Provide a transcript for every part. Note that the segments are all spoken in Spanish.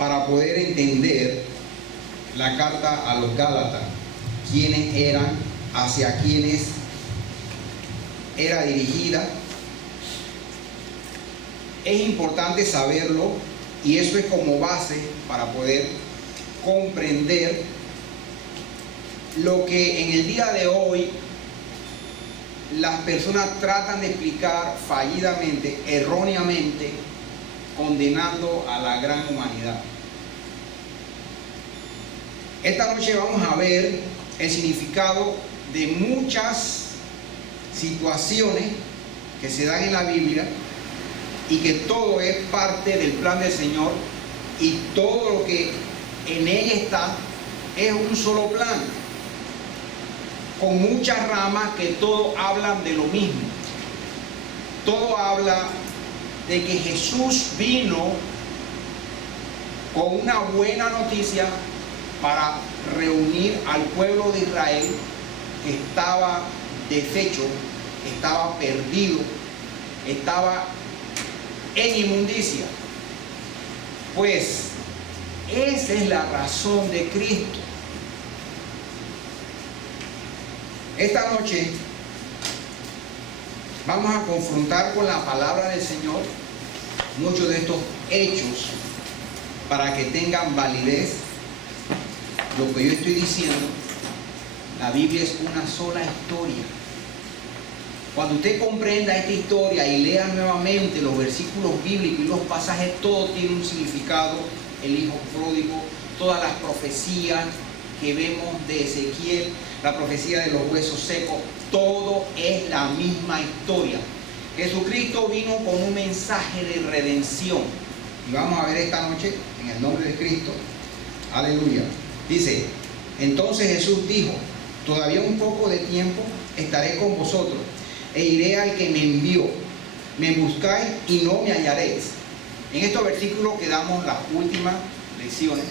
para poder entender la carta a los Gálatas, quiénes eran, hacia quiénes era dirigida. Es importante saberlo y eso es como base para poder comprender lo que en el día de hoy las personas tratan de explicar fallidamente, erróneamente, condenando a la gran humanidad. Esta noche vamos a ver el significado de muchas situaciones que se dan en la Biblia y que todo es parte del plan del Señor y todo lo que en ella está es un solo plan, con muchas ramas que todos hablan de lo mismo. Todo habla de que Jesús vino con una buena noticia para reunir al pueblo de Israel que estaba deshecho, estaba perdido, estaba en inmundicia. Pues esa es la razón de Cristo. Esta noche vamos a confrontar con la palabra del Señor muchos de estos hechos para que tengan validez. Lo que yo estoy diciendo, la Biblia es una sola historia. Cuando usted comprenda esta historia y lea nuevamente los versículos bíblicos y los pasajes, todo tiene un significado. El hijo pródigo, todas las profecías que vemos de Ezequiel, la profecía de los huesos secos, todo es la misma historia. Jesucristo vino con un mensaje de redención. Y vamos a ver esta noche, en el nombre de Cristo, aleluya. Dice, entonces Jesús dijo, todavía un poco de tiempo estaré con vosotros e iré al que me envió. Me buscáis y no me hallaréis. En estos versículos que damos las últimas lecciones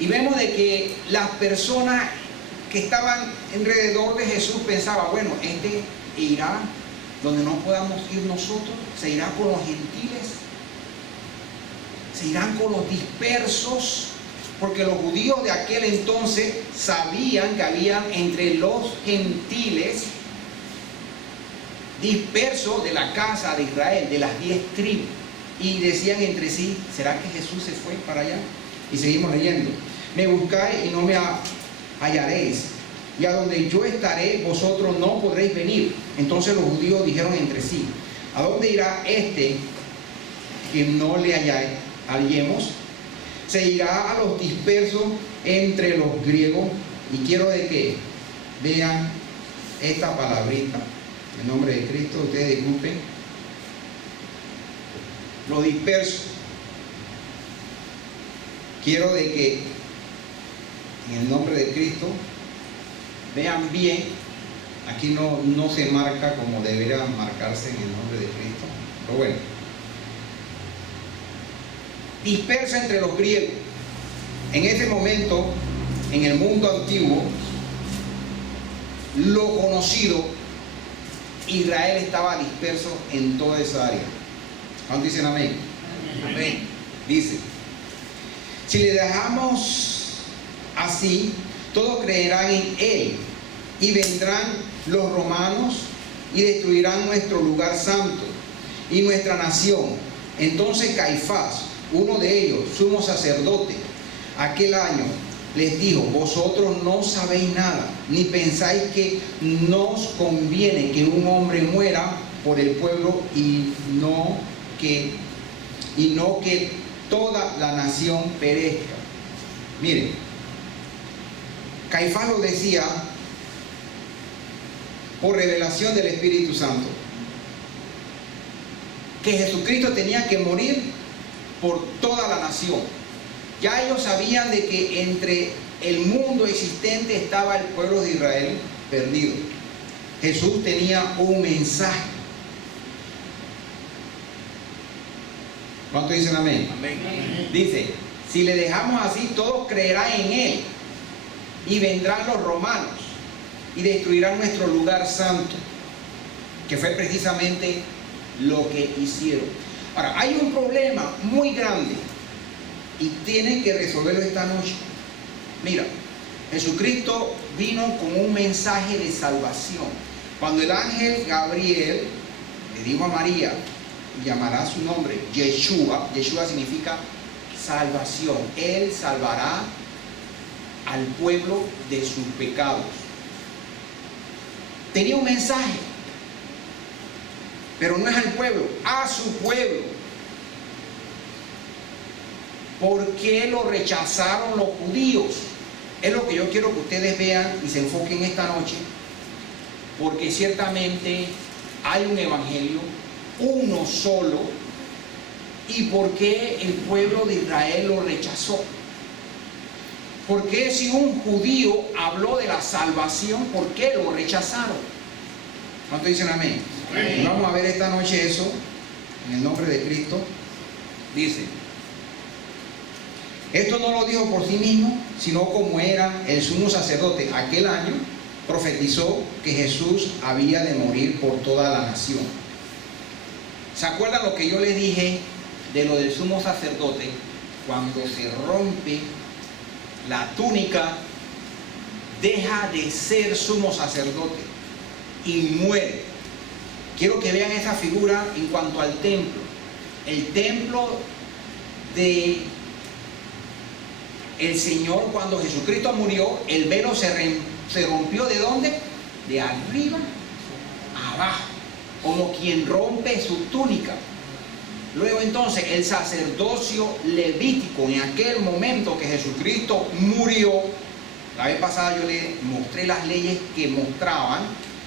y vemos de que las personas que estaban alrededor de Jesús pensaban, bueno, este irá donde no podamos ir nosotros, se irá con los gentiles, se irán con los dispersos, porque los judíos de aquel entonces sabían que habían entre los gentiles dispersos de la casa de Israel, de las 10 tribus, y decían entre sí, ¿será que Jesús se fue para allá? Y seguimos leyendo, me buscáis y no me hallaréis, y a donde yo estaré vosotros no podréis venir. Entonces los judíos dijeron entre sí, ¿a dónde irá este que no le hallemos? Se irá a los dispersos entre los griegos. Y quiero de que vean esta palabrita en nombre de Cristo. Ustedes disculpen, los dispersos. Quiero de que en el nombre de Cristo vean bien. Aquí no se marca como debería marcarse en el nombre de Cristo, pero bueno, disperso entre los griegos. En ese momento, en el mundo antiguo, lo conocido, Israel estaba disperso en toda esa área. ¿Cuántos dicen amén? Amén. Dice, si le dejamos así, todos creerán en él, y vendrán los romanos y destruirán nuestro lugar santo y nuestra nación. Entonces Caifás, uno de ellos, sumo sacerdote, aquel año les dijo, vosotros no sabéis nada, ni pensáis que nos conviene que un hombre muera por el pueblo y no que toda la nación perezca. Miren, Caifás lo decía por revelación del Espíritu Santo, que Jesucristo tenía que morir por toda la nación. Ya ellos sabían de que entre el mundo existente estaba el pueblo de Israel perdido. Jesús tenía un mensaje. ¿Cuántos dicen amén? Amén? Dice, si le dejamos así, todos creerán en él, y vendrán los romanos y destruirán nuestro lugar santo, que fue precisamente lo que hicieron. Ahora, hay un problema muy grande y tienen que resolverlo esta noche. Mira, Jesucristo vino con un mensaje de salvación. Cuando el ángel Gabriel le dijo a María, llamará su nombre Yeshua, Yeshua significa salvación. Él salvará al pueblo de sus pecados. Tenía un mensaje, pero no es al pueblo, a su pueblo. ¿Por qué lo rechazaron los judíos? Es lo que yo quiero que ustedes vean y se enfoquen esta noche, porque ciertamente hay un evangelio, uno solo, y por qué el pueblo de Israel lo rechazó. Porque si un judío habló de la salvación, ¿por qué lo rechazaron? ¿Cuántos dicen amén? Amén. Vamos a ver esta noche eso, en el nombre de Cristo. Dice, esto no lo dijo por sí mismo, sino como era el sumo sacerdote aquel año, profetizó que Jesús había de morir por toda la nación. ¿Se acuerdan lo que yo les dije de lo del sumo sacerdote? Cuando se rompe la túnica, deja de ser sumo sacerdote y muere. Quiero que vean esa figura en cuanto al templo. El templo de el Señor, cuando Jesucristo murió, el velo se rompió. ¿De dónde? De arriba a abajo, como quien rompe su túnica. Luego entonces el sacerdocio levítico, en aquel momento que Jesucristo murió, la vez pasada yo les mostré las leyes que mostraban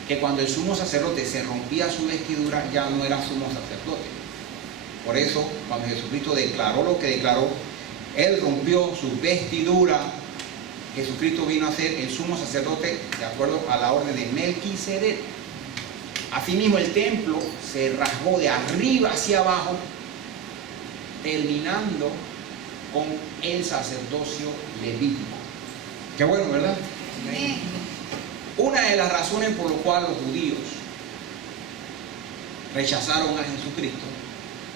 que cuando el sumo sacerdote se rompía su vestidura, ya no era sumo sacerdote. Por eso, cuando Jesucristo declaró lo que declaró, Él rompió su vestidura. Jesucristo vino a ser el sumo sacerdote de acuerdo a la orden de Melquisedec. Asimismo, el templo se rasgó de arriba hacia abajo, terminando con el sacerdocio levítico. Qué bueno, ¿verdad? Sí. Una de las razones por las cuales los judíos rechazaron a Jesucristo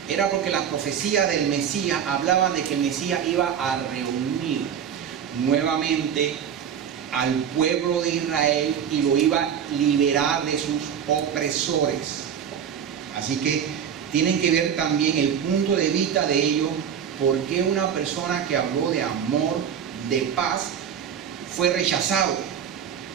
era porque las profecías del Mesías hablaban de que el Mesías iba a reunir nuevamente al pueblo de Israel y lo iba a liberar de sus opresores. Así que tienen que ver también el punto de vista de ellos, por qué una persona que habló de amor, de paz, fue rechazado.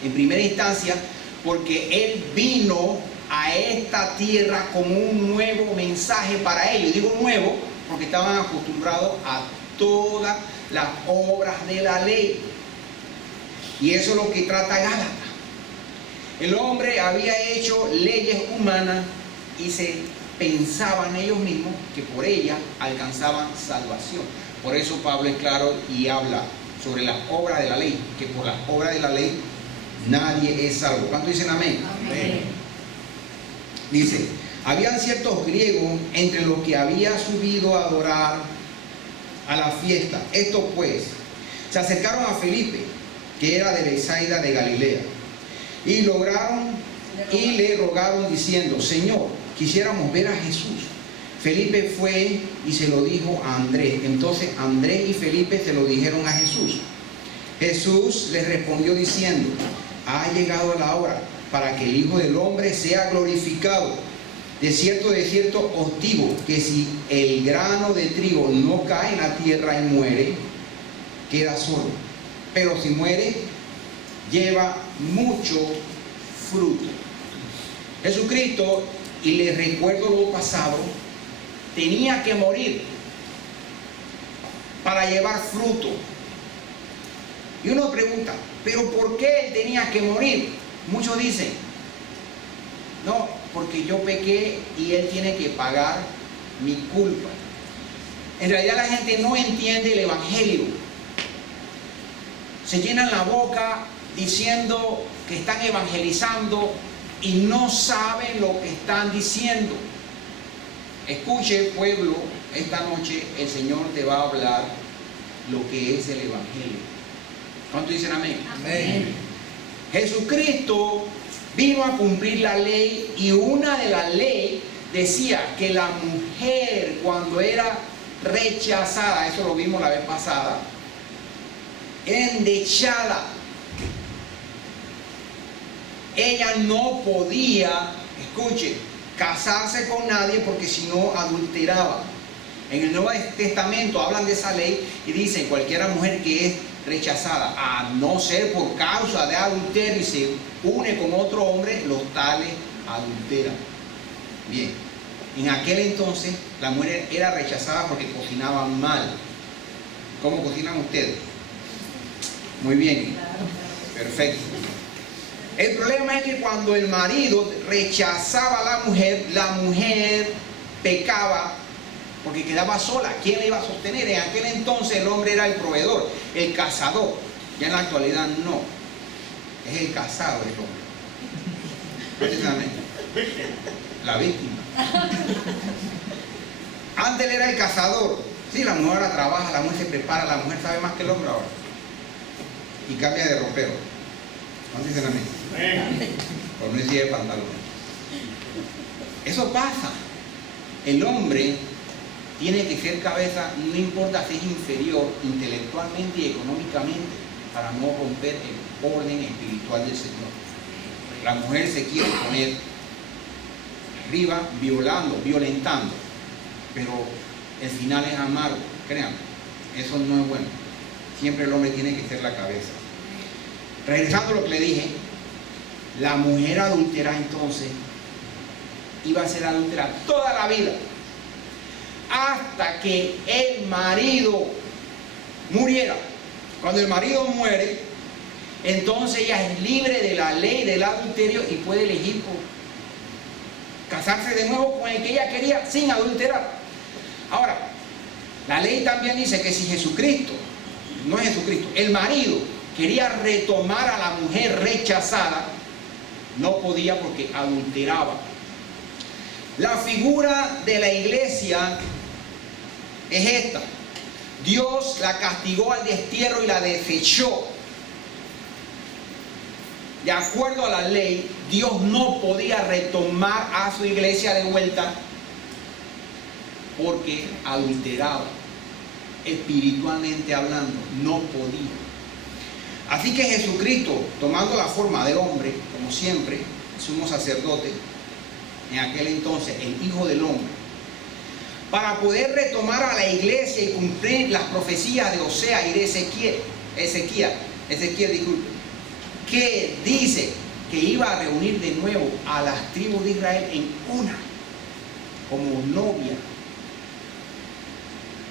En primera instancia, porque él vino a esta tierra como un nuevo mensaje para ellos. Digo nuevo porque estaban acostumbrados a todas las obras de la ley. Y eso es lo que trata Gálatas. El hombre había hecho leyes humanas y se pensaban ellos mismos que por ellas alcanzaban salvación. Por eso Pablo es claro y habla sobre las obras de la ley, que por las obras de la ley nadie es salvo. ¿Cuántos dicen amén? Amén. Dice, habían ciertos griegos entre los que había subido a adorar a la fiesta. Estos pues se acercaron a Felipe, que era de Betsaida de Galilea, y le rogaron diciendo, Señor, quisiéramos ver a Jesús. Felipe fue y se lo dijo a Andrés. Entonces Andrés y Felipe se lo dijeron a Jesús. Jesús les respondió diciendo, ha llegado la hora para que el Hijo del Hombre sea glorificado. De cierto os digo que si el grano de trigo no cae en la tierra y muere, queda solo. Pero si muere, lleva mucho fruto. Jesucristo, y les recuerdo lo pasado, tenía que morir para llevar fruto. Y uno pregunta, ¿pero por qué él tenía que morir? Muchos dicen, no, porque yo pequé y él tiene que pagar mi culpa. En realidad la gente no entiende el evangelio. Se llenan la boca diciendo que están evangelizando y no saben lo que están diciendo. Escuche, pueblo, esta noche el Señor te va a hablar lo que es el evangelio. ¿Cuántos dicen amén? Amén. Jesucristo vino a cumplir la ley, y una de las leyes decía que la mujer, cuando era rechazada, eso lo vimos la vez pasada, endechada. Ella no podía, escuche, casarse con nadie porque si no adulteraba. En el Nuevo Testamento hablan de esa ley y dicen cualquier mujer que es rechazada, a no ser por causa de adulterio y se une con otro hombre, los tales adulteran. Bien, en aquel entonces la mujer era rechazada porque cocinaban mal. ¿Cómo cocinan ustedes? Muy bien, perfecto. El problema es que cuando el marido rechazaba a la mujer pecaba porque quedaba sola. ¿Quién la iba a sostener? En aquel entonces el hombre era el proveedor, el cazador. Ya en la actualidad no. Es el casado el hombre. Precisamente. La víctima. Antes él era el cazador. Sí, la mujer ahora trabaja, la mujer se prepara, la mujer sabe más que el hombre ahora. Y cambia de ropero. ¿Cuántos dicen amén? Por no decir de pantalón. Eso pasa. El hombre tiene que ser cabeza, no importa si es inferior intelectualmente y económicamente, para no romper el orden espiritual del Señor. La mujer se quiere poner arriba, violentando, pero el final es amargo, créanme, eso no es bueno. Siempre el hombre tiene que ser la cabeza. Regresando a lo que le dije, la mujer adúltera entonces iba a ser adúltera toda la vida, hasta que el marido muriera. Cuando el marido muere, entonces ella es libre de la ley del adulterio y puede elegir por casarse de nuevo con el que ella quería sin adulterar. Ahora, la ley también dice que si Jesucristo, no es Jesucristo, el marido quería retomar a la mujer rechazada, no podía porque adulteraba. La figura de la iglesia es esta. Dios la castigó al destierro y la desechó. De acuerdo a la ley, Dios no podía retomar a su iglesia de vuelta porque adulteraba. Espiritualmente hablando, no podía. Así que Jesucristo, tomando la forma de hombre, como siempre, sumo sacerdote, en aquel entonces, el Hijo del Hombre, para poder retomar a la iglesia y cumplir las profecías de Osea y de Ezequiel, disculpe, que dice que iba a reunir de nuevo a las tribus de Israel en una, como novia.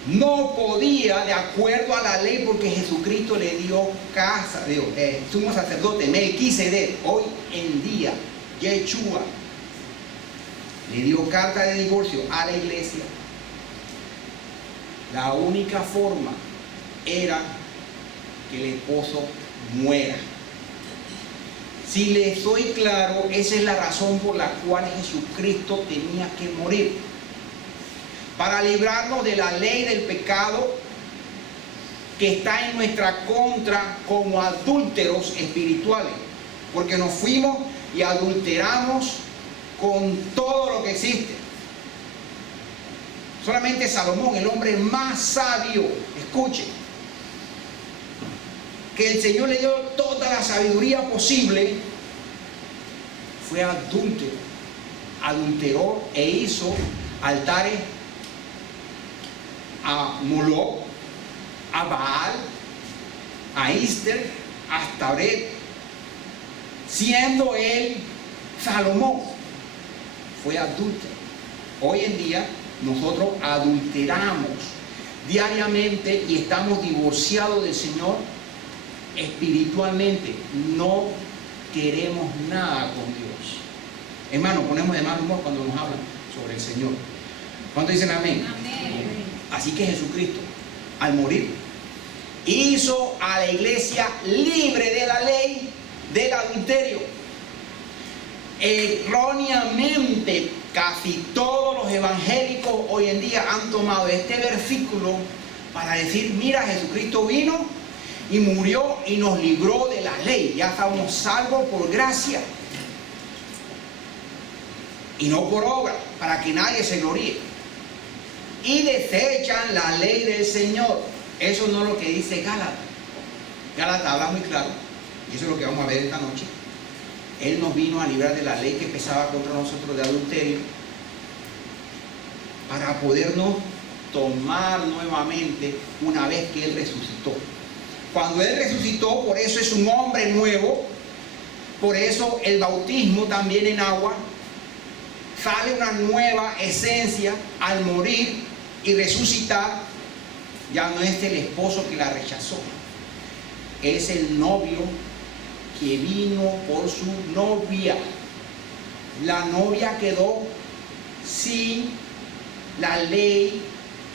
No podía, de acuerdo a la ley, porque Jesucristo le dio casa, sumo sacerdote, Melquisedec, hoy en día, Yeshua, le dio carta de divorcio a la iglesia. La única forma era que el esposo muera. Si les soy claro, esa es la razón por la cual Jesucristo tenía que morir. Para librarnos de la ley del pecado que está en nuestra contra como adúlteros espirituales. Porque nos fuimos y adulteramos con todo lo que existe. Solamente Salomón, el hombre más sabio, escuche, que el Señor le dio toda la sabiduría posible, fue adúltero, adulteró e hizo altares a Moloch, a Baal, a Ister, a Astaret, siendo él Salomón, fue adúltero. Hoy en día nosotros adulteramos diariamente y estamos divorciados del Señor espiritualmente. No queremos nada con Dios. Hermano, ponemos de mal humor cuando nos hablan sobre el Señor. ¿Cuántos dicen amén? Amén. Así que Jesucristo, al morir, hizo a la iglesia libre de la ley del adulterio. Erróneamente, casi todos los evangélicos hoy en día han tomado este versículo para decir, mira, Jesucristo vino y murió y nos libró de la ley. Ya estamos salvos por gracia y no por obra, para que nadie se gloríe. y desechan la ley del Señor. Eso no es lo que dice Gálatas. Gálatas habla muy claro, y eso es lo que vamos a ver esta noche. Él nos vino a librar de la ley que pesaba contra nosotros de adulterio, para podernos tomar nuevamente una vez que Él resucitó. Cuando Él resucitó, por eso es un hombre nuevo. Por eso el bautismo también en agua, sale una nueva esencia al morir y resucitar. Ya no es el esposo que la rechazó, es el novio que vino por su novia. La novia quedó sin la ley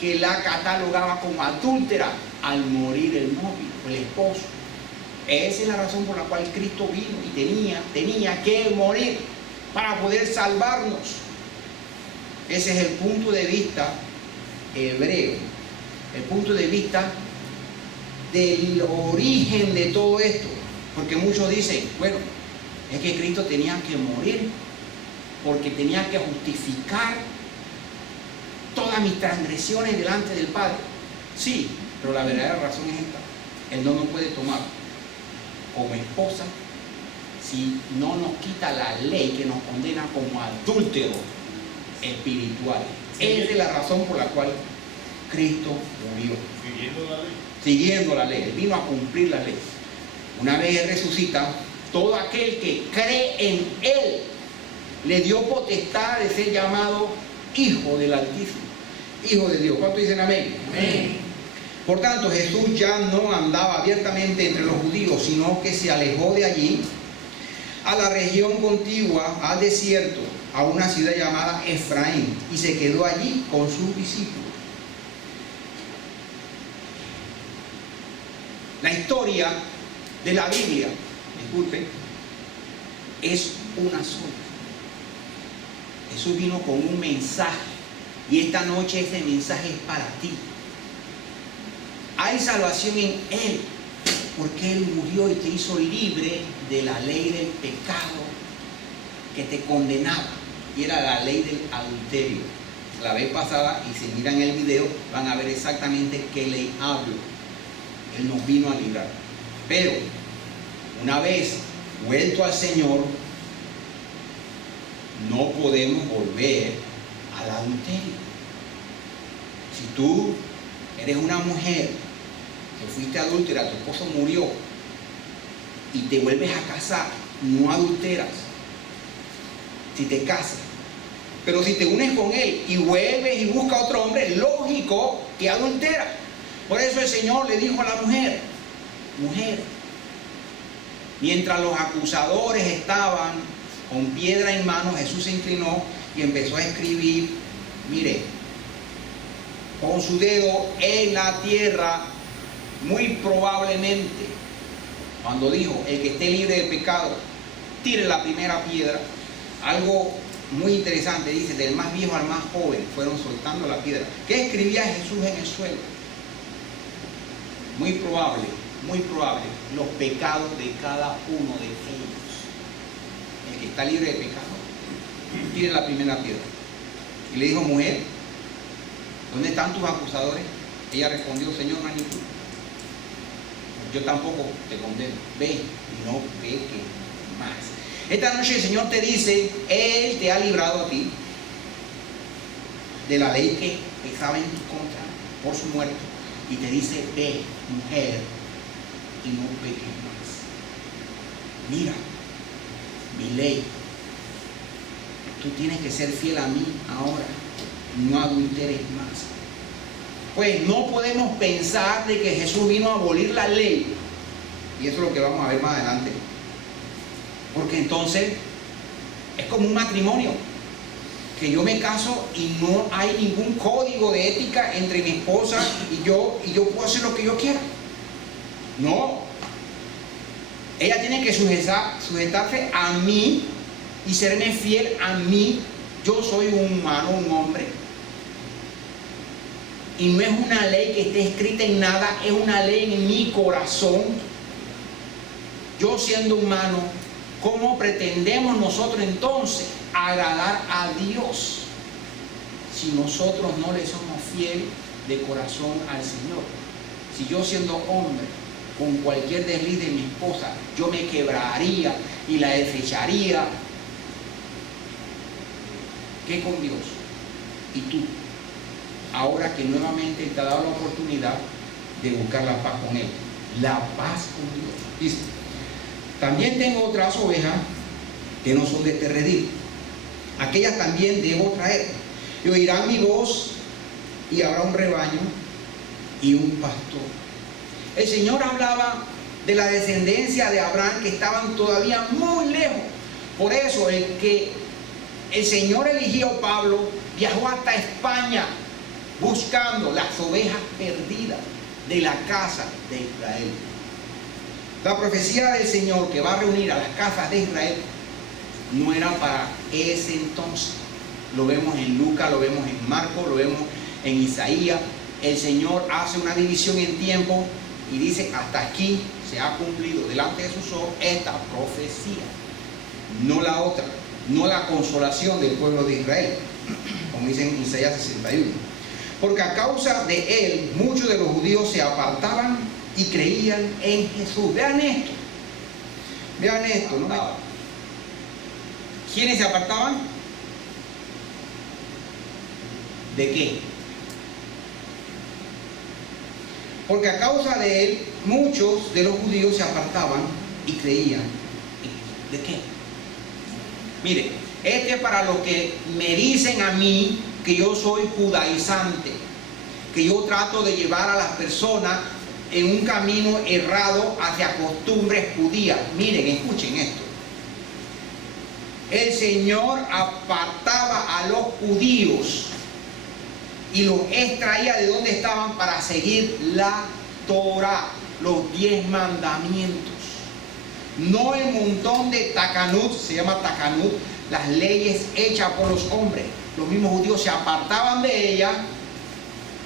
que la catalogaba como adúltera al morir el novio, el esposo. Esa es la razón por la cual Cristo vino y tenía que morir para poder salvarnos. Ese es el punto de vista hebreo, el punto de vista del origen de todo esto. Porque muchos dicen, bueno, es que Cristo tenía que morir porque tenía que justificar todas mis transgresiones delante del Padre. Sí, pero la verdadera razón es esta: Él no nos puede tomar como esposa si no nos quita la ley que nos condena como adúlteros espirituales. Esa es la razón por la cual Cristo murió. Siguiendo la ley. Él vino a cumplir la ley. Una vez Él resucita, todo aquel que cree en Él le dio potestad de ser llamado Hijo del Altísimo, Hijo de Dios. ¿Cuántos dicen amén? Amén. Por tanto, Jesús ya no andaba abiertamente entre los judíos, sino que se alejó de allí a la región contigua, al desierto, a una ciudad llamada Efraín, y se quedó allí con sus discípulos. La historia de la Biblia, disculpen, es una sola. Jesús vino con un mensaje, y esta noche ese mensaje es para ti. Hay salvación en Él, porque Él murió y te hizo libre de la ley del pecado que te condenaba, y era la ley del adulterio. La vez pasada, y si miran el video, van a ver exactamente qué ley hablo. Él nos vino a librar. Pero una vez vuelto al Señor, no podemos volver al adulterio. Si tú eres una mujer que fuiste adúltera, tu esposo murió y te vuelves a casar, no adulteras si te casas. Pero si te unes con él y vuelves y buscas a otro hombre, lógico que adultera. Por eso el Señor le dijo a la mujer: mujer, mientras los acusadores estaban con piedra en mano, Jesús se inclinó y empezó a escribir, mire, con su dedo en la tierra. Muy probablemente, cuando dijo: el que esté libre de pecado, tire la primera piedra. Algo muy interesante, dice: del más viejo al más joven fueron soltando la piedra. ¿Qué escribía Jesús en el suelo? Muy probable, los pecados de cada uno de ellos. El que está libre de pecado, tire la primera piedra. Y le dijo: mujer, ¿dónde están tus acusadores? Ella respondió: Señor, no hay ninguno. Yo tampoco te condeno. Ve y no peques más. Esta noche el Señor te dice: Él te ha librado a ti de la ley que estaba en tu contra por su muerte, y te dice: ve, mujer, y no peques más. Mira, mi ley, tú tienes que ser fiel a mí ahora, no adulteres más. Pues no podemos pensar de que Jesús vino a abolir la ley, y eso es lo que vamos a ver más adelante, porque entonces es como un matrimonio, que yo me caso y no hay ningún código de ética entre mi esposa y yo puedo hacer lo que yo quiera. No, ella tiene que sujetarse a mí y serme fiel a mí. Yo soy un humano, un hombre, y no es una ley que esté escrita en nada, es una ley en mi corazón. Yo siendo humano, ¿cómo pretendemos nosotros entonces agradar a Dios si nosotros no le somos fiel de corazón al Señor. Si yo siendo hombre, con cualquier desliz de mi esposa, yo me quebraría y la desecharía, ¿qué con Dios? Y tú, ahora que nuevamente te ha dado la oportunidad de buscar la paz con Él, la paz con Dios. Dice, también tengo otras ovejas que no son de este redil, aquellas también debo traer, y oirán mi voz, y habrá un rebaño y un pastor. El Señor hablaba de la descendencia de Abraham que estaban todavía muy lejos. Por eso el Señor eligió Pablo, viajó hasta España buscando las ovejas perdidas de la casa de Israel. La profecía del Señor que va a reunir a las casas de Israel no era para ese entonces. Lo vemos en Lucas, lo vemos en Marcos, lo vemos en Isaías. El Señor hace una división en tiempo y dice, hasta aquí se ha cumplido delante de sus ojos esta profecía, no la otra, no la consolación del pueblo de Israel, como dice en Isaías 61. Porque a causa de él muchos de los judíos se apartaban y creían en Jesús. Vean esto, ¿no? ¿Quiénes se apartaban? ¿De qué? Porque a causa de él muchos de los judíos se apartaban y creían. ¿De qué? Mire, este es para los que me dicen a mí que yo soy judaizante, que yo trato de llevar a las personas en un camino errado hacia costumbres judías. Miren, escuchen esto. El Señor apartaba a los judíos y los extraía de donde estaban para seguir la Torah, los 10 mandamientos. No el montón de takanut, se llama takanut, las leyes hechas por los hombres. Los mismos judíos se apartaban de ellas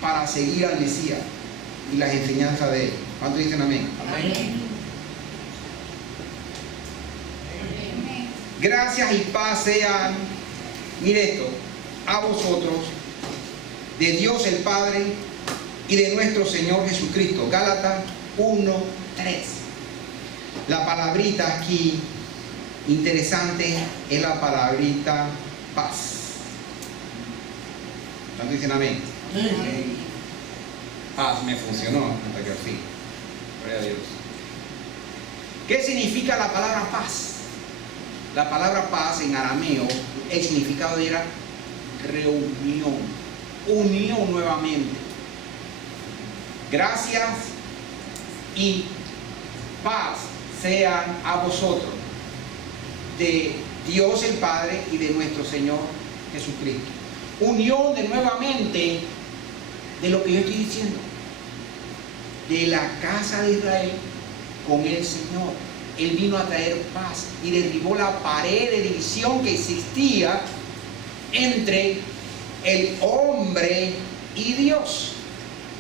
para seguir al Mesías y las enseñanzas de él. ¿Cuántos dicen amén? Amén. Gracias y paz sean, mire esto, a vosotros, de Dios el Padre y de nuestro Señor Jesucristo. Gálatas 1:3. La palabrita aquí interesante es la palabrita paz. ¿Cuántos dicen amén? Amén. Paz me funcionó hasta que al fin. Gloria a Dios. ¿Qué significa la palabra paz? La palabra paz en arameo, el significado era reunión, unión nuevamente. Gracias y paz sean a vosotros, de Dios el Padre y de nuestro Señor Jesucristo. Unión de nuevamente de lo que yo estoy diciendo, de la casa de Israel con el Señor. Él vino a traer paz y derribó la pared de división que existía entre el hombre y Dios.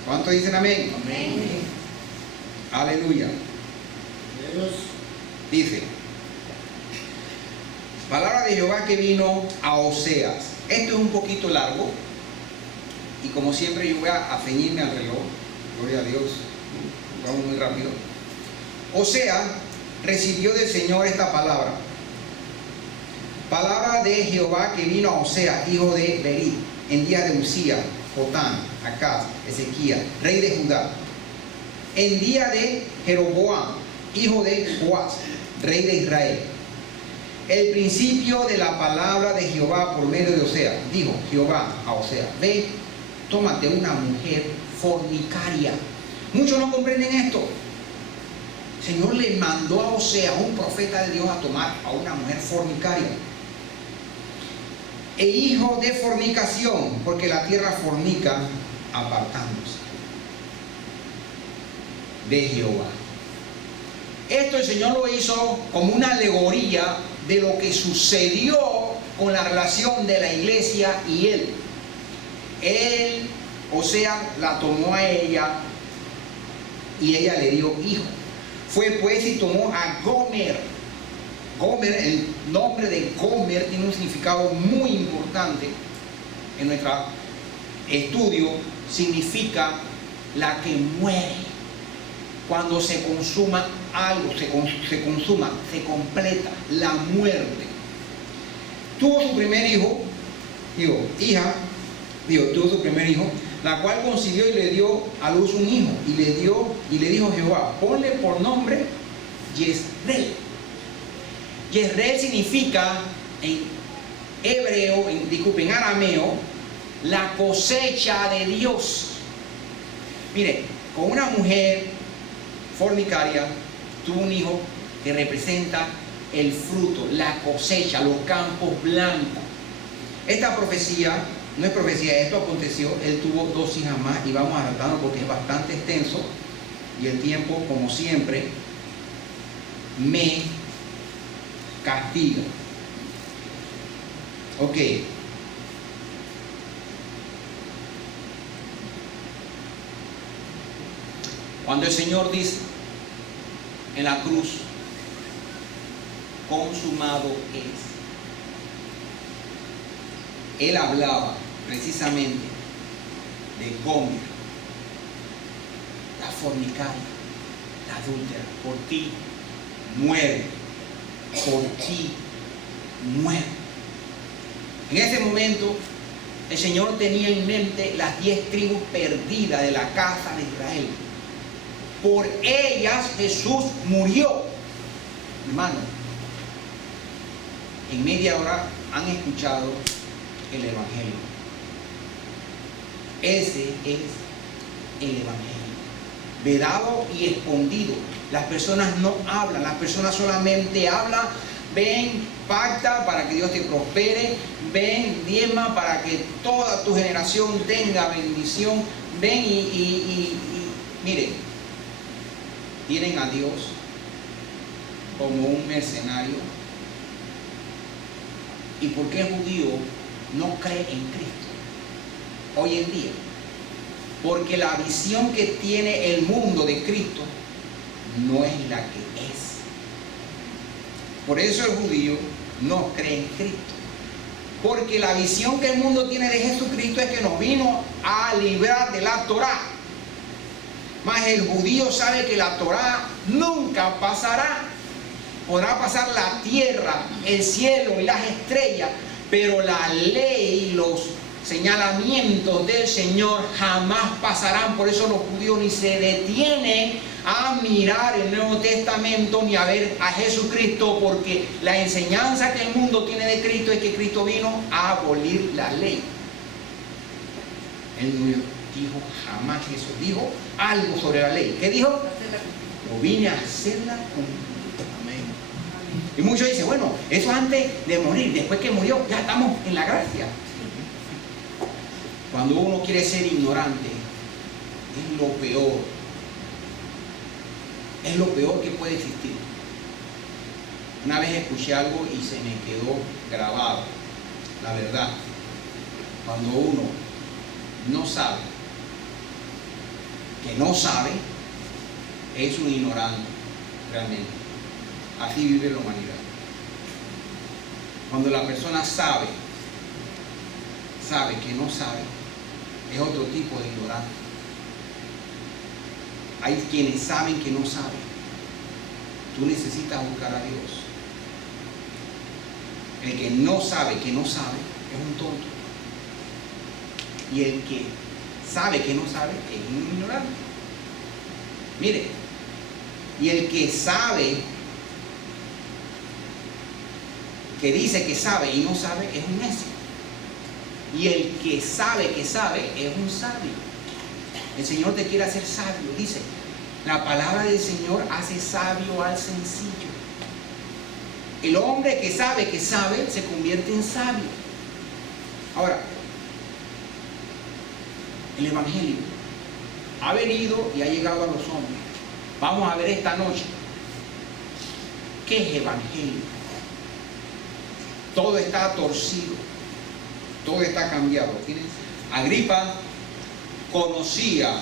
¿Cuántos dicen amén? Amén. Aleluya. Dios. Dice, palabra de Jehová que vino a Oseas. Esto es un poquito largo y como siempre yo voy a ceñirme al reloj. Gloria a Dios. Vamos muy rápido. Oseas recibió del Señor esta palabra. Palabra de Jehová que vino a Oseas, hijo de Berí, en día de Usías, Jotán, Acaz, Ezequías, rey de Judá. En día de Jeroboam, hijo de Joás, rey de Israel. El principio de la palabra de Jehová por medio de Oseas. Dijo Jehová a Oseas: ve, tómate una mujer fornicaria. Muchos no comprenden esto. El Señor le mandó a Oseas, un profeta de Dios, a tomar a una mujer fornicaria. E hijo de fornicación, porque la tierra fornica apartándose de Jehová. Esto el Señor lo hizo como una alegoría de lo que sucedió con la relación de la iglesia y Él. Él, Oseas, la tomó a ella y ella le dio hijo. Fue pues y tomó a Gomer. Gomer, el nombre de Gomer tiene un significado muy importante en nuestro estudio significa la que muere. Cuando se consuma algo, se completa, la muerte. Tuvo su primer hijo, tuvo su primer hijo, la cual concibió y le dio a luz un hijo, y le dijo Jehová, ponle por nombre Yezreel. Yezreel significa en hebreo, en arameo, la cosecha de Dios. Mire, con una mujer fornicaria tuvo un hijo que representa el fruto, la cosecha, los campos blancos. Esta profecía no es profecía, esto aconteció. Él tuvo 2 hijas más y vamos a tratarlo porque es bastante extenso y el tiempo, como siempre, me castiga. Ok. Cuando el Señor dice en la cruz, consumado es, Él hablaba precisamente de Gomer, la fornicaria, la adúltera. Por ti muere, por ti muere. En ese momento el Señor tenía en mente las 10 tribus perdidas de la casa de Israel. Por ellas Jesús murió. Hermano, en media hora han escuchado el Evangelio. Ese es el Evangelio, vedado y escondido. Las personas no hablan, las personas solamente hablan. Ven, pacta para que Dios te prospere. Ven, diezma para que toda tu generación tenga bendición. Ven y mire, tienen a Dios como un mercenario. ¿Y por qué el judío no cree en Cristo hoy en día? Porque la visión que tiene el mundo de Cristo no es la que es. Por eso el judío no cree en Cristo. Porque la visión que el mundo tiene de Jesucristo es que nos vino a librar de la Torá. Mas el judío sabe que la Torá nunca pasará. Podrá pasar la tierra, el cielo y las estrellas, pero la ley y los señalamientos del Señor jamás pasarán. Por eso los judíos ni se detienen a mirar el Nuevo Testamento ni a ver a Jesucristo, porque la enseñanza que el mundo tiene de Cristo es que Cristo vino a abolir la ley. Él no dijo jamás eso, dijo algo sobre la ley. ¿Qué dijo? Yo vine a hacerla cumplir. Y muchos dicen, bueno, eso antes de morir, después que murió, ya estamos en la gracia. Cuando uno quiere ser ignorante, es lo peor. Es lo peor que puede existir. Una vez escuché algo y se me quedó grabado. La verdad, cuando uno no sabe, que no sabe, es un ignorante, realmente. Así vive la humanidad. Cuando la persona sabe que no sabe, es otro tipo de ignorante. Hay quienes saben que no saben. Tú necesitas buscar a Dios. El que no sabe que no sabe es un tonto. Y el que sabe que no sabe es un ignorante. Mire, y el que sabe, que dice que sabe y no sabe, es un necio. Y el que sabe es un sabio. El Señor te quiere hacer sabio. Dice, la palabra del Señor hace sabio al sencillo. El hombre que sabe se convierte en sabio. Ahora, el Evangelio ha venido y ha llegado a los hombres. Vamos a ver esta noche qué es Evangelio. Todo está torcido, todo está cambiado. Agripa conocía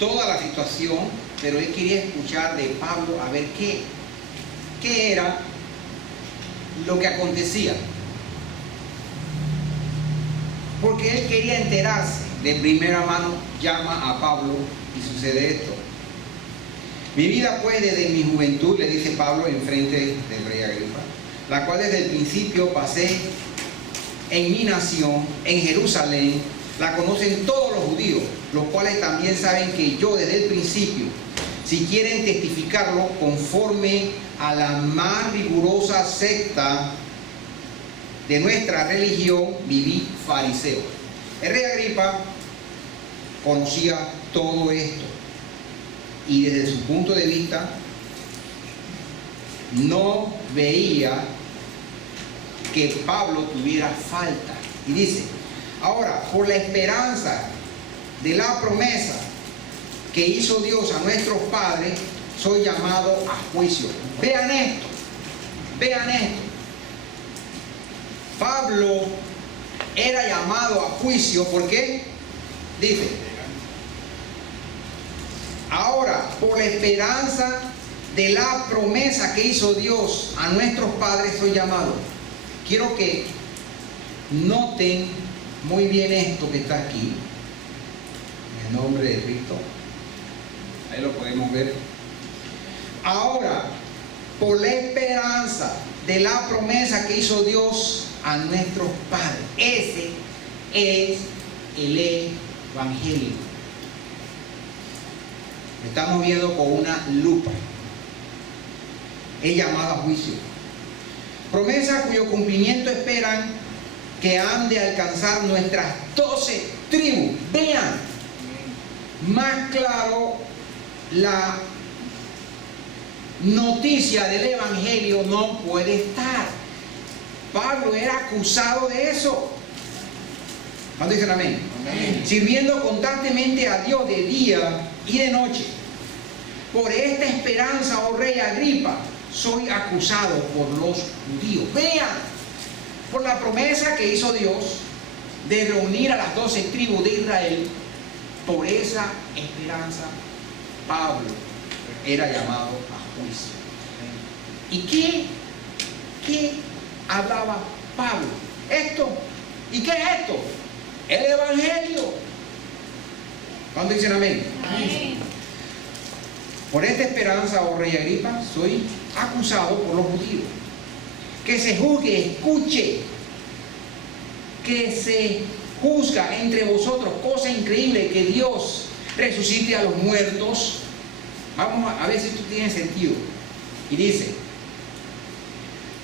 toda la situación, pero él quería escuchar de Pablo a ver qué era lo que acontecía. Porque él quería enterarse de primera mano llama a Pablo y sucede esto. Mi vida pues desde mi juventud, le dice Pablo en frente del rey Agripa, la cual desde el principio pasé en mi nación, en Jerusalén, la conocen todos los judíos, los cuales también saben que yo desde el principio, si quieren testificarlo, conforme a la más rigurosa secta de nuestra religión, viví fariseo. El rey Agripa conocía todo esto y desde su punto de vista no veía que Pablo tuviera falta. Y dice, ahora, por la esperanza de la promesa que hizo Dios a nuestros padres, soy llamado a juicio. Vean esto, vean esto. Pablo era llamado a juicio, ¿por qué? Dice, ahora, por la esperanza de la promesa que hizo Dios a nuestros padres, soy llamado. Quiero que noten muy bien esto que está aquí, en el nombre de Cristo. Ahí lo podemos ver. Ahora, por la esperanza de la promesa que hizo Dios a nuestros padres. Ese es el Evangelio. Estamos viendo con una lupa. Es llamado a juicio. Promesa cuyo cumplimiento esperan que han de alcanzar nuestras 12 tribus. Vean, más claro la noticia del Evangelio no puede estar. Pablo era acusado de eso. ¿Cuántos dicen amén? Amén? Sirviendo constantemente a Dios de día y de noche. Por esta esperanza, oh rey Agripa, soy acusado por los judíos. Vean, por la promesa que hizo Dios de reunir a las 12 tribus de Israel, por esa esperanza Pablo era llamado a juicio. ¿Y qué hablaba Pablo? Esto. ¿Y qué es esto? El Evangelio. ¿Cuándo dicen amén? Amén. Por esta esperanza, oh rey Agripa, soy acusado por los judíos. Que se juzgue, escuche, que se juzga entre vosotros, cosa increíble, que Dios resucite a los muertos. Vamos a ver si esto tiene sentido. Y dice,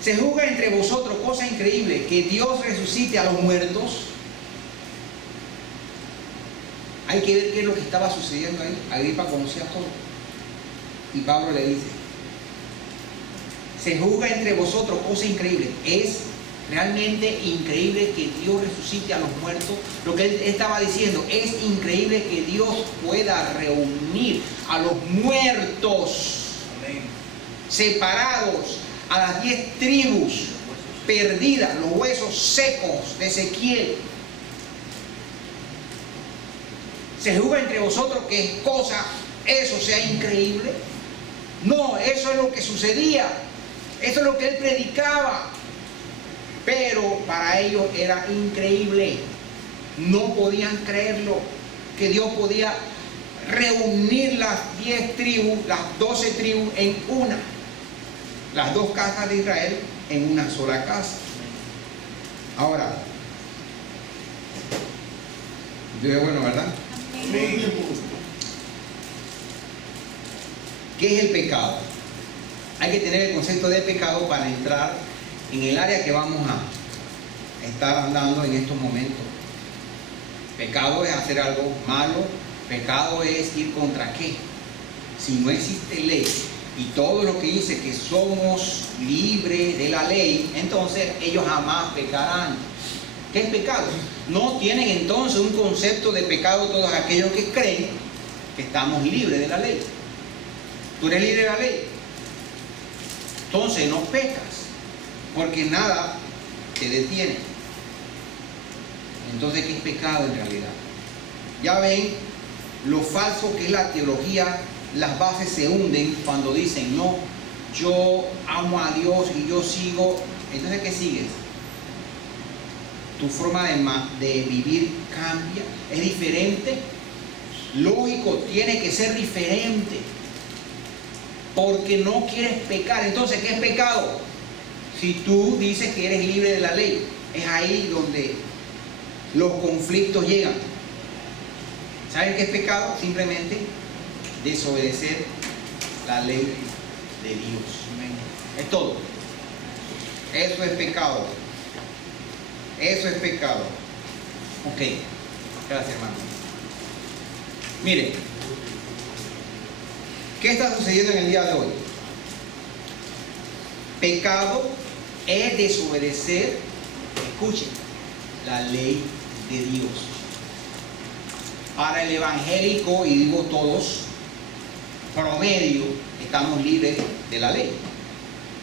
se juzga entre vosotros, cosa increíble, que Dios resucite a los muertos. Hay que ver qué es lo que estaba sucediendo ahí. Agripa conocía todo. Y Pablo le dice, se juzga entre vosotros, cosa increíble. Es realmente increíble que Dios resucite a los muertos. Lo que él estaba diciendo, es increíble que Dios pueda reunir a los muertos. Amén. Separados a las 10 tribus perdidas, los huesos secos de Ezequiel. Se juzga entre vosotros que cosa eso sea increíble. No, eso es lo que sucedía, eso es lo que él predicaba, pero para ellos era increíble. No podían creerlo, que Dios podía reunir las 10 tribus, las 12 tribus en una, las 2 casas de Israel en una sola casa. Ahora, bueno, ¿verdad? Sí. ¿Qué es el pecado? Hay que tener el concepto de pecado para entrar en el área que vamos a estar hablando en estos momentos. Pecado es hacer algo malo. Pecado es ir contra qué. Si no existe ley y todo lo que dice que somos libres de la ley, entonces ellos jamás pecarán. ¿Qué es pecado? No tienen entonces un concepto de pecado todos aquellos que creen que estamos libres de la ley. Tú eres libre de la ley, entonces no pecas, porque nada te detiene. Entonces, ¿qué es pecado en realidad? Ya ven lo falso que es la teología. Las bases se hunden cuando dicen, no, yo amo a Dios y yo sigo. Entonces, ¿qué sigues? tu forma de vivir cambia, es diferente. Lógico, tiene que ser diferente, porque no quieres pecar. Entonces, ¿qué es pecado? Si tú dices que eres libre de la ley, es ahí donde los conflictos llegan. ¿Saben qué es pecado? Simplemente desobedecer la ley de Dios. Es todo. Eso es pecado. Eso es pecado. Ok. Gracias, hermano. Miren, ¿qué está sucediendo en el día de hoy? Pecado es desobedecer, escuchen, la ley de Dios. Para el evangélico, y digo todos, promedio, estamos libres de la ley.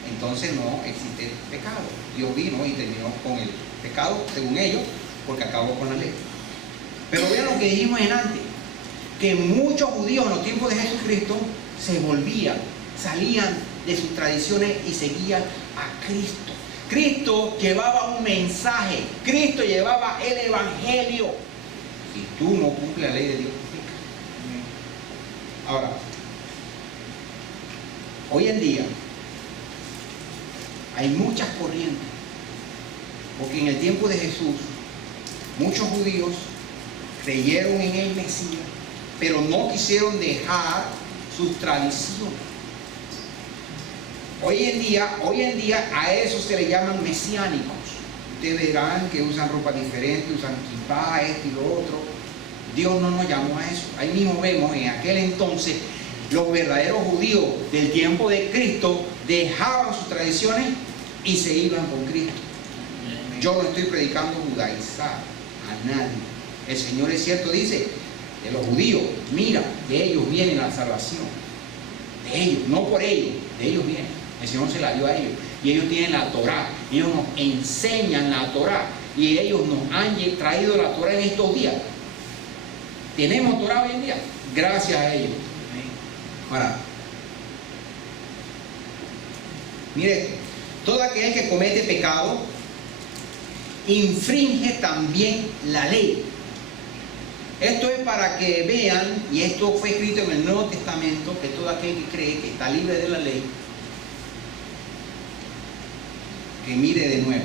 Entonces no existe pecado. Dios vino y terminó con el pecado, según ellos, porque acabó con la ley. Pero vean lo que dijimos en antes, que muchos judíos en los tiempos de Jesucristo se volvían, salían de sus tradiciones y seguían a Cristo. Cristo llevaba un mensaje, Cristo llevaba el evangelio. Si tú no cumples la ley de Dios, ahora, hoy en día hay muchas corrientes, porque en el tiempo de Jesús muchos judíos creyeron en el Mesías, pero no quisieron dejar sus tradiciones. Hoy en día a eso se le llaman mesiánicos. Ustedes verán que usan ropa diferente, usan kipá, esto y lo otro. Dios no nos llamó a eso. Ahí mismo vemos en aquel entonces los verdaderos judíos del tiempo de Cristo dejaban sus tradiciones y se iban con Cristo. Yo no estoy predicando judaizar a nadie. El Señor, es cierto, dice de los judíos, mira, de ellos viene la salvación. De ellos, no por ellos, de ellos viene. El Señor se la dio a ellos. Y ellos tienen la Torá. Ellos nos enseñan la Torá. Y ellos nos han traído la Torá en estos días. Tenemos Torá hoy en día, gracias a ellos. Ahora, mire, todo aquel que comete pecado infringe también la ley. Esto es para que vean, y esto fue escrito en el Nuevo Testamento, que todo aquel que cree que está libre de la ley, que mire de nuevo.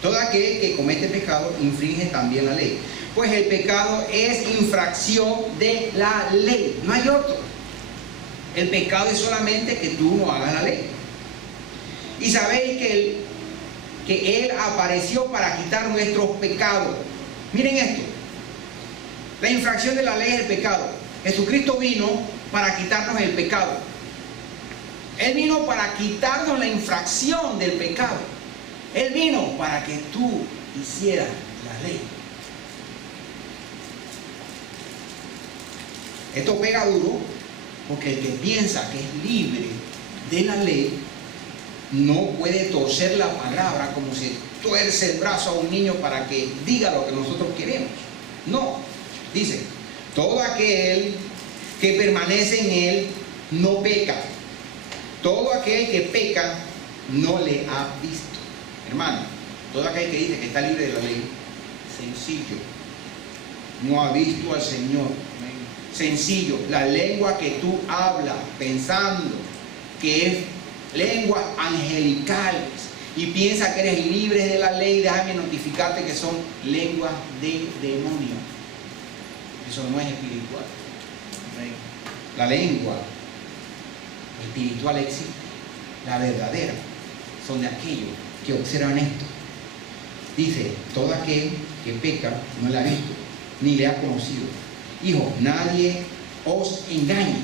Todo aquel que comete pecado infringe también la ley. Pues el pecado es infracción de la ley, no hay otro. El pecado es solamente que tú no hagas la ley. Y sabéis que Él apareció para quitar nuestros pecados. Miren esto. La infracción de la ley es el pecado. Jesucristo vino para quitarnos el pecado. Él vino para quitarnos la infracción del pecado. Él vino para que tú hicieras la ley. Esto pega duro porque el que piensa que es libre de la ley no puede torcer la palabra como si tuerce el brazo a un niño para que diga lo que nosotros queremos. No, dice, todo aquel que permanece en él no peca. Todo aquel que peca no le ha visto. Hermano, todo aquel que dice que está libre de la ley, sencillo, no ha visto al Señor. Sencillo, la lengua que tú hablas pensando que es lenguas angelicales y piensa que eres libre de la ley, déjame notificarte que son lenguas de demonio. Eso no es espiritual. La lengua espiritual existe, la verdadera son de aquellos que observan esto. Dice, todo aquel que peca no la ha visto ni le ha conocido. Hijo, nadie os engañe.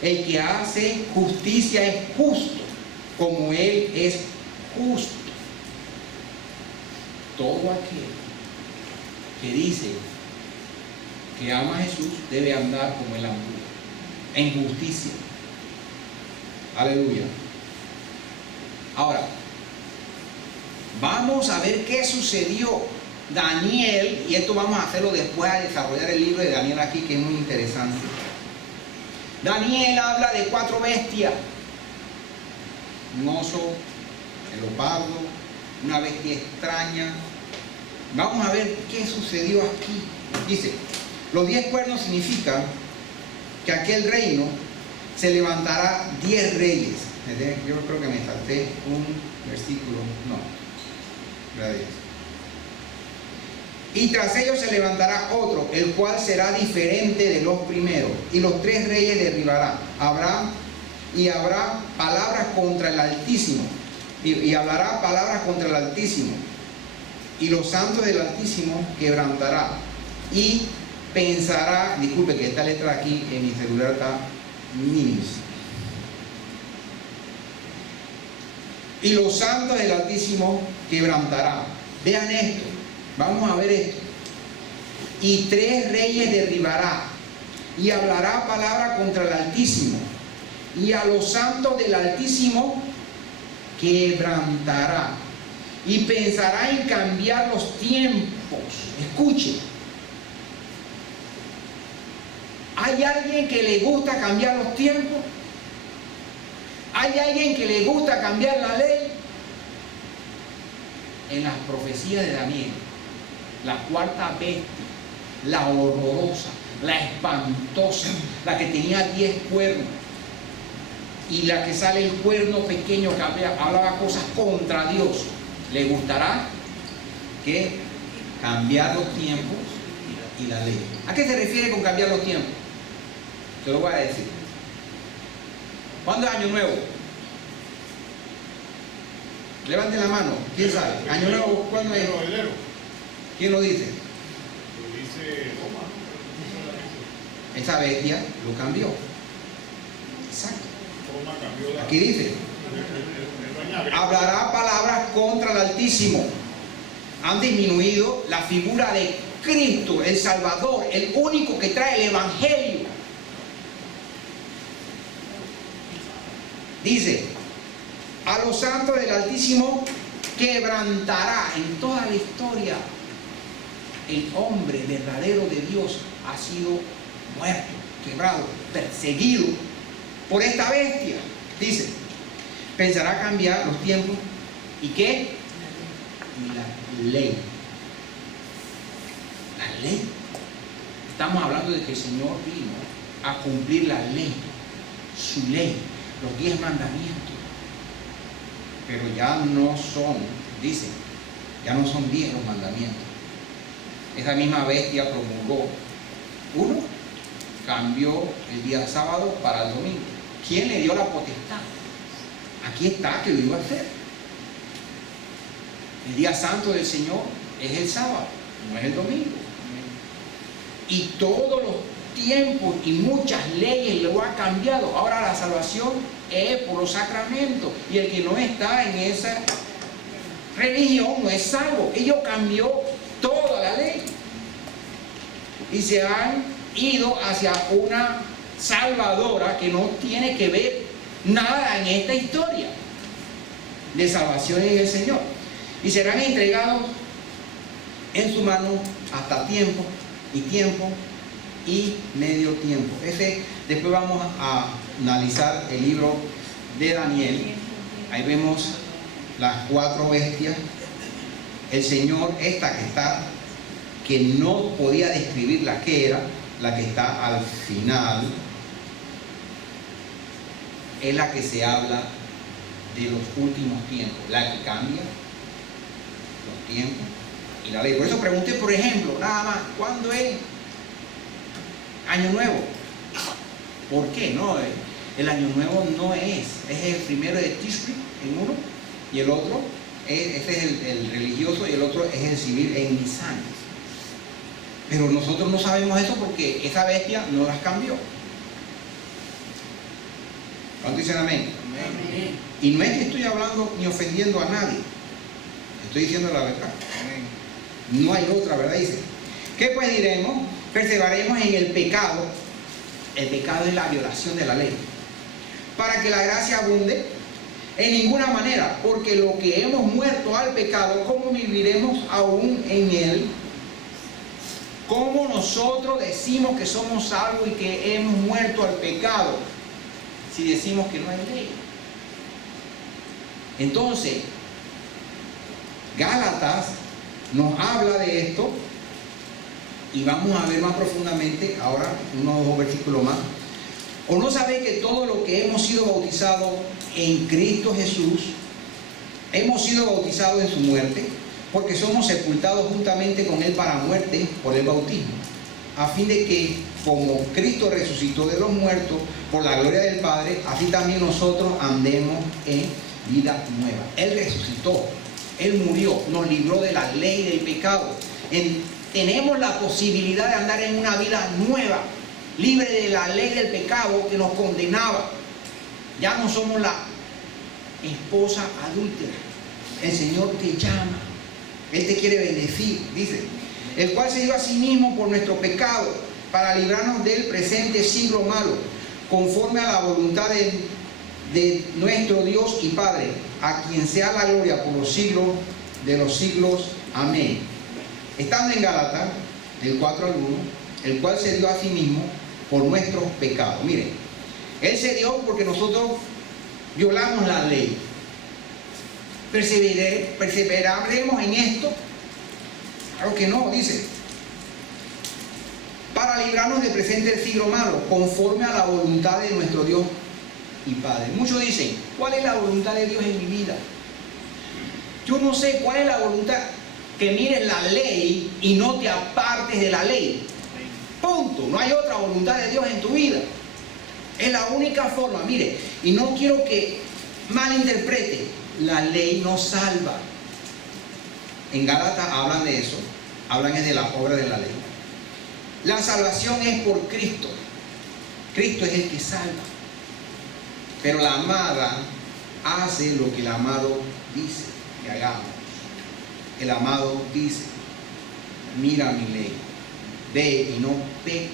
El que hace justicia es justo, como Él es justo. Todo aquel que dice que ama a Jesús debe andar como Él andó, en justicia. Aleluya. Ahora, vamos a ver qué sucedió. Daniel, y esto vamos a hacerlo después a desarrollar el libro de Daniel aquí, que es muy interesante. Daniel habla de 4 bestias: un oso, el leopardo, una bestia extraña Vamos a ver qué sucedió aquí. Dice, los 10 cuernos significan que aquel reino se levantará 10 reyes. Yo creo que me salté un versículo. No. Gracias. Y tras ellos se levantará otro, el cual será diferente de los primeros. Y los 3 reyes derribarán. Habrá palabras contra el Altísimo. Y hablará palabras contra el Altísimo. Y los santos del Altísimo quebrantará. Y pensará, disculpe que esta letra aquí en mi celular está mínima. Y los santos del Altísimo quebrantará. Vean esto, vamos a ver esto. Y 3 reyes derribará, y hablará palabra contra el Altísimo, y a los santos del Altísimo quebrantará, y pensará en cambiar los tiempos. Escuche, ¿hay alguien que le gusta cambiar los tiempos? ¿Hay alguien que le gusta cambiar la ley? En las profecías de Daniel, la cuarta bestia, la horrorosa, la espantosa, la que tenía 10 cuernos, y la que sale el cuerno pequeño que hablaba cosas contra Dios, ¿le gustará que cambiar los tiempos y la ley? ¿A qué se refiere con cambiar los tiempos? Te lo voy a decir. ¿Cuándo es Año Nuevo? Levanten la mano. ¿Quién sabe? ¿Año Nuevo cuándo es? ¿Quién lo dice? Lo dice Roma. Esa bestia lo cambió. Exacto. Roma cambió la... Aquí dice, hablará palabras contra el Altísimo. Han disminuido la figura de Cristo, el Salvador, el único que trae el Evangelio. Dice, a los santos del Altísimo quebrantará. En toda la historia, el hombre verdadero de Dios ha sido muerto, quebrado, perseguido por esta bestia. Dice, pensará cambiar los tiempos. ¿Y qué? Y la ley. La ley. Estamos hablando de que el Señor vino a cumplir la ley, su ley, los 10 mandamientos. Pero ya no son, dice, ya no son 10 los mandamientos. Esa misma bestia promulgó uno, cambió el día sábado para el domingo. ¿Quién le dio la potestad? Aquí está, que lo iba a hacer. El día santo del Señor es el sábado, no es el domingo. Y todos los tiempos y muchas leyes lo ha cambiado. Ahora la salvación es por los sacramentos, y el que no está en esa religión no es salvo. Ellos cambió toda la ley y se han ido hacia una salvadora que no tiene que ver nada en esta historia de salvación en el Señor, y serán entregados en su mano hasta tiempo y medio tiempo. Después vamos a analizar el libro de Daniel. Ahí vemos las 4 bestias. El Señor, esta que está, que no podía describir la que era, la que está al final, es la que se habla de los últimos tiempos, la que cambia los tiempos y la ley. Por eso pregunté, por ejemplo, nada más, ¿cuándo es Año Nuevo? ¿Por qué? No, el Año Nuevo no es el primero de Tishri en uno, y el otro, este es el religioso, y el otro es el civil en Nisan. Pero nosotros no sabemos eso porque esa bestia no las cambió. ¿Cuánto dicen amén? Amén? Y no es que estoy hablando ni ofendiendo a nadie, estoy diciendo la verdad. Amén. No hay otra, ¿verdad? Dice, ¿qué pues diremos? Perseveraremos en el pecado. El pecado es la violación de la ley, para que la gracia abunde. En ninguna manera, porque lo que hemos muerto al pecado, ¿cómo viviremos aún en él? ¿Cómo nosotros decimos que somos salvos y que hemos muerto al pecado si decimos que no hay ley? Entonces, Gálatas nos habla de esto y vamos a ver más profundamente ahora unos 2 versículos más. ¿O no sabéis que todo lo que hemos sido bautizados en Cristo Jesús, hemos sido bautizados en su muerte? Porque somos sepultados juntamente con Él para muerte por el bautismo, a fin de que, como Cristo resucitó de los muertos por la gloria del Padre, así también nosotros andemos en vida nueva. Él resucitó, Él murió, nos libró de la ley del pecado. Tenemos la posibilidad de andar en una vida nueva, libre de la ley del pecado que nos condenaba. Ya no somos la esposa adúltera. El Señor te llama, Él te quiere bendecir, dice, el cual se dio a sí mismo por nuestro pecado, para librarnos del presente siglo malo, conforme a la voluntad de nuestro Dios y Padre, a quien sea la gloria por los siglos de los siglos. Amén. Estando en Gálatas, del 4 al 1, el cual se dio a sí mismo por nuestros pecados. Miren, Él se dio porque nosotros violamos la ley. ¿Perseveraremos en esto? Claro que no, dice, para librarnos del presente siglo malo, conforme a la voluntad de nuestro Dios y Padre. Muchos dicen, ¿cuál es la voluntad de Dios en mi vida? Yo no sé cuál es la voluntad. Que mires la ley y no te apartes de la ley. Punto. No hay otra voluntad de Dios en tu vida. Es la única forma. Mire, y no quiero que malinterprete, la ley no salva. En Gálatas hablan de eso, hablan es de la obra de la ley. La salvación es por Cristo. Cristo es el que salva. Pero la amada hace lo que el amado dice que hagamos. El amado dice, mira mi ley, ve y no peques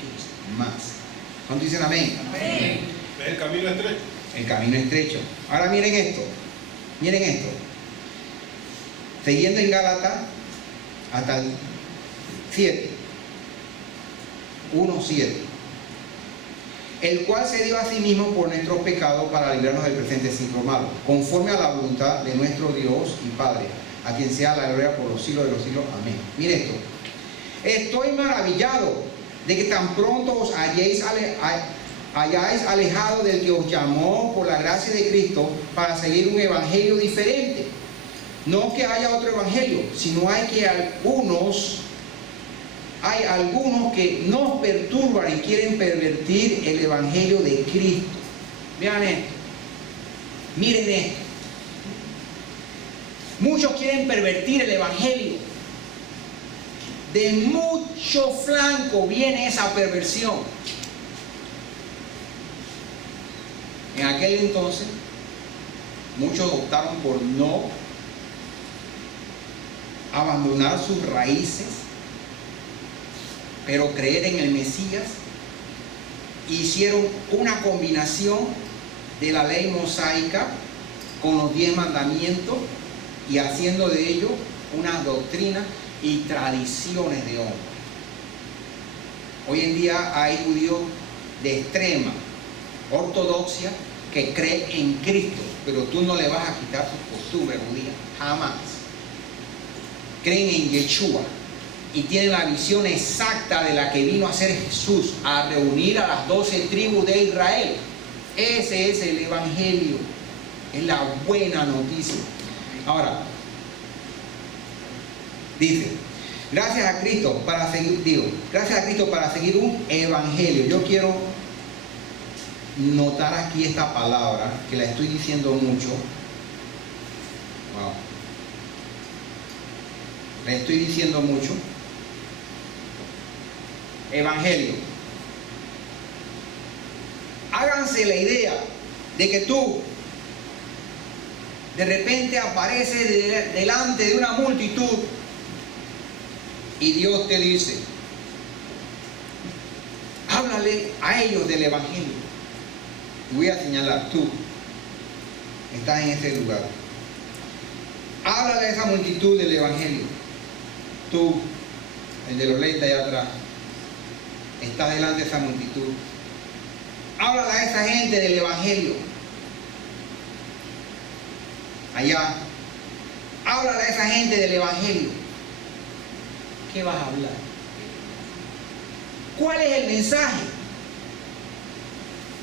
más. ¿Cuántos dicen amén? Amén. El camino estrecho. El camino estrecho. Ahora miren esto. Miren esto. Siguiendo en Gálatas hasta el 7. 1:7. El cual se dio a sí mismo por nuestros pecados para librarnos del presente siglo malo, conforme a la voluntad de nuestro Dios y Padre, a quien sea la gloria por los siglos de los siglos. Amén. Mire esto. Estoy maravillado de que tan pronto os hayáis alejado del que os llamó por la gracia de Cristo para seguir un evangelio diferente. No que haya otro evangelio, sino hay algunos que nos perturban y quieren pervertir el evangelio de Cristo. Vean esto. Miren esto. Muchos quieren pervertir el evangelio. De mucho flanco viene esa perversión. En aquel entonces, muchos optaron por no abandonar sus raíces, pero creer en el Mesías. Hicieron una combinación de la ley mosaica con los 10 mandamientos y haciendo de ello una doctrina y tradiciones de hombres. Hoy en día hay judíos de extrema ortodoxia que creen en Cristo, pero tú no le vas a quitar sus costumbres judías, jamás. Creen en Yeshua y tienen la visión exacta de la que vino a ser Jesús, a reunir a las 12 tribus de Israel. Ese es el evangelio, es la buena noticia. Ahora, dice, gracias a Cristo para seguir un evangelio. Yo quiero notar aquí esta palabra que la estoy diciendo mucho. Wow. La estoy diciendo mucho. Evangelio. Háganse la idea de que tú de repente apareces delante de una multitud y Dios te dice, háblale a ellos del evangelio. Y voy a señalar, tú estás en ese lugar. Háblale a esa multitud del evangelio. Tú, el de los lentes allá atrás, estás delante de esa multitud. Háblale a esa gente del evangelio. Allá. Háblale a esa gente del evangelio. ¿qué vas a hablar? ¿Cuál es el mensaje?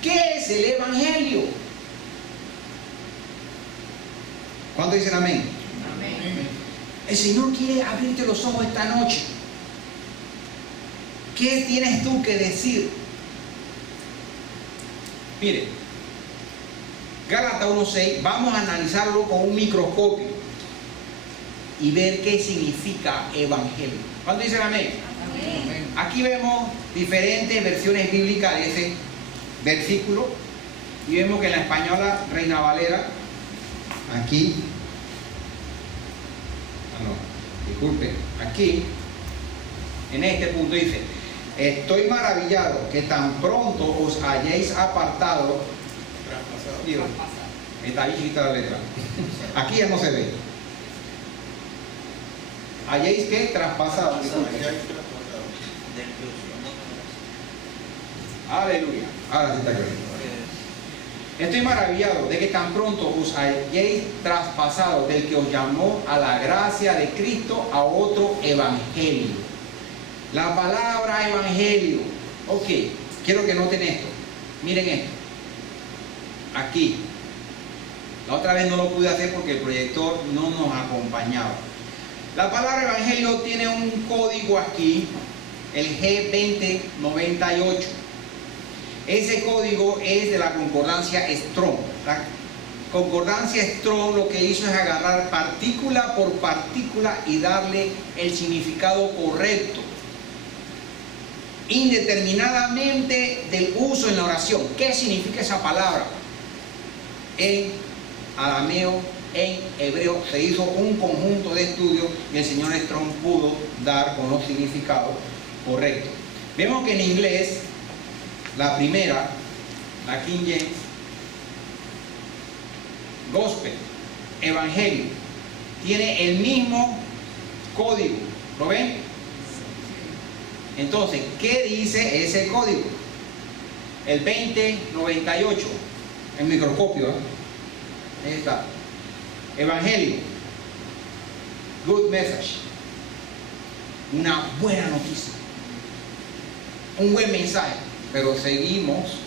¿Qué es el Evangelio? ¿Cuánto dicen amén? Amén. El Señor quiere abrirte los ojos esta noche. ¿Qué tienes tú que decir? Mire, Gálatas 1:6, vamos a analizarlo con un microscopio y ver qué significa evangelio. ¿Cuánto dicen amén? Amén. Aquí vemos diferentes versiones bíblicas de ese versículo y vemos que en la española Reina Valera, Aquí. disculpe, aquí, en este punto dice: estoy maravillado que tan pronto os hayáis apartado. Traspasado. Digo, está ahí chiquita la letra. Aquí ya no se ve. Hayáis que traspasado. Disculpe. Ya hay traspasado. Aleluya. Ahora sí está claro. Estoy maravillado de que tan pronto os hayáis traspasado del que os llamó a la gracia de Cristo a otro evangelio. La palabra evangelio. Ok, quiero que noten esto. Miren esto. Aquí. La otra vez no lo pude hacer porque el proyector no nos acompañaba. La palabra evangelio tiene un código aquí, el G2098. Ese código es de la concordancia Strong. La concordancia Strong lo que hizo es agarrar partícula por partícula y darle el significado correcto, indeterminadamente del uso en la oración. ¿Qué significa esa palabra? En arameo, en hebreo, se hizo un conjunto de estudios y el señor Strong pudo dar con los significados correctos. Vemos que en inglés, la primera, la King James, Gospel, Evangelio, tiene el mismo código. ¿Lo ven? Entonces, ¿qué dice ese código? El 2098, el microscopio, ahí está. Evangelio, good message, una buena noticia, un buen mensaje. Pero seguimos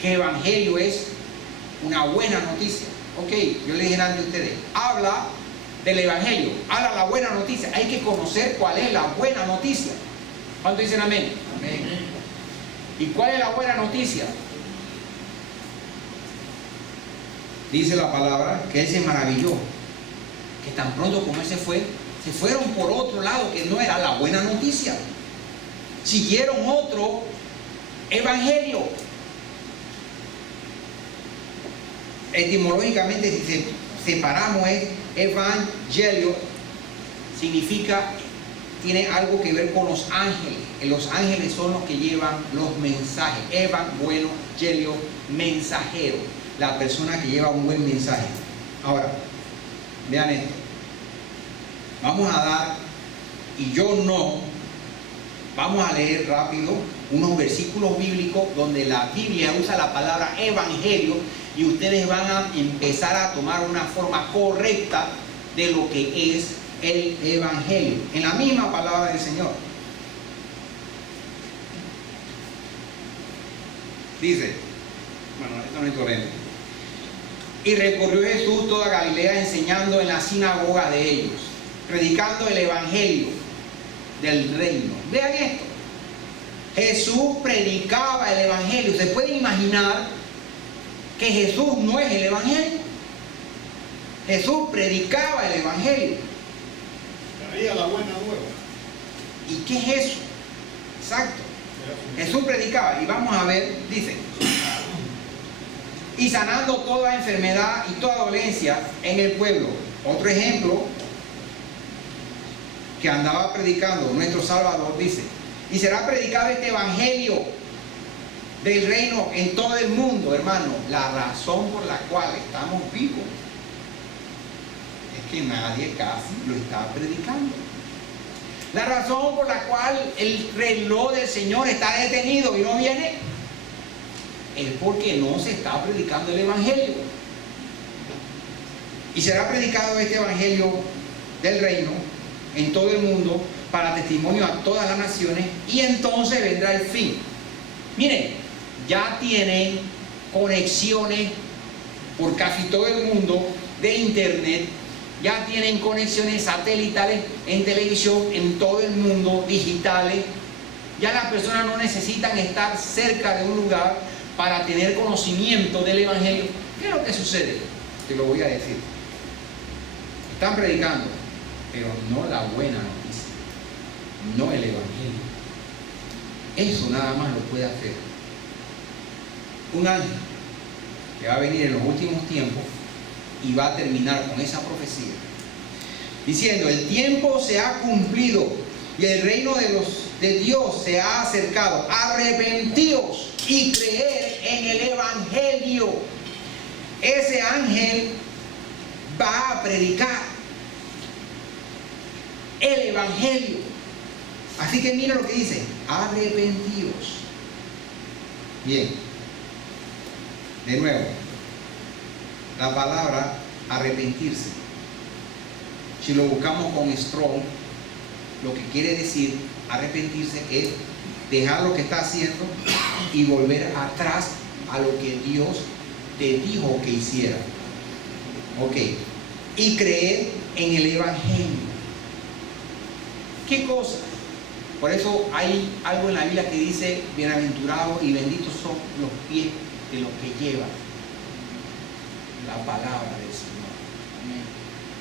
que evangelio es una buena noticia. Ok, yo le dije antes a ustedes, habla del evangelio, habla la buena noticia. Hay que conocer cuál es la buena noticia. ¿Cuánto dicen amén? Amén. ¿Y cuál es la buena noticia? Dice la palabra Que él se maravilló, que tan pronto como él se fue, se fueron por otro lado que no era la buena noticia. Siguieron otro evangelio. Etimológicamente, si separamos, es evangelio, significa, tiene algo que ver con los ángeles. Los ángeles son los que llevan los mensajes. Evan, bueno, gelio, mensajero. La persona que lleva un buen mensaje. Ahora, vean esto. Vamos a dar, y yo no. Vamos a leer rápido unos versículos bíblicos donde la Biblia usa la palabra evangelio y ustedes van a empezar a tomar una forma correcta de lo que es el evangelio, en la misma palabra del Señor. Dice, bueno, esto no es correcto. Y recorrió Jesús toda Galilea enseñando en la sinagoga de ellos, predicando el evangelio del reino. Vean esto. Jesús predicaba el evangelio. ¿Se puede imaginar que Jesús no es el evangelio? Jesús predicaba el evangelio. Traía la buena nueva. ¿Y qué es eso? Exacto. Jesús predicaba, y vamos a ver, dice, y sanando toda enfermedad y toda dolencia en el pueblo. Otro ejemplo que andaba predicando nuestro Salvador, dice, y será predicado este evangelio del reino en todo el mundo, hermano. La razón por la cual estamos vivos es que nadie casi lo está predicando. La razón por la cual el reloj del Señor está detenido y no viene es porque no se está predicando el evangelio. Y será predicado este evangelio del reino en todo el mundo para testimonio a todas las naciones, y entonces vendrá el fin. Miren, ya tienen conexiones por casi todo el mundo de internet, ya tienen conexiones satelitales en televisión en todo el mundo, digitales. Ya las personas no necesitan estar cerca de un lugar para tener conocimiento del Evangelio. ¿Qué es lo que sucede? Te lo voy a decir. Están predicando, pero no la buena noticia, no el Evangelio. Eso nada más lo puede hacer un ángel que va a venir en los últimos tiempos y va a terminar con esa profecía diciendo: el tiempo se ha cumplido y el reino de Dios se ha acercado. Arrepentíos y creed en el Evangelio. Ese ángel va a predicar el Evangelio. Así que mira lo que dice: arrepentíos. Bien, de nuevo, la palabra arrepentirse, si lo buscamos con Strong, lo que quiere decir arrepentirse es dejar lo que está haciendo y volver atrás a lo que Dios te dijo que hiciera. Ok, y creer en el Evangelio. ¿Qué cosa? Por eso hay algo en la Biblia que dice: bienaventurados y benditos son los pies de los que llevan la palabra del Señor. Amén.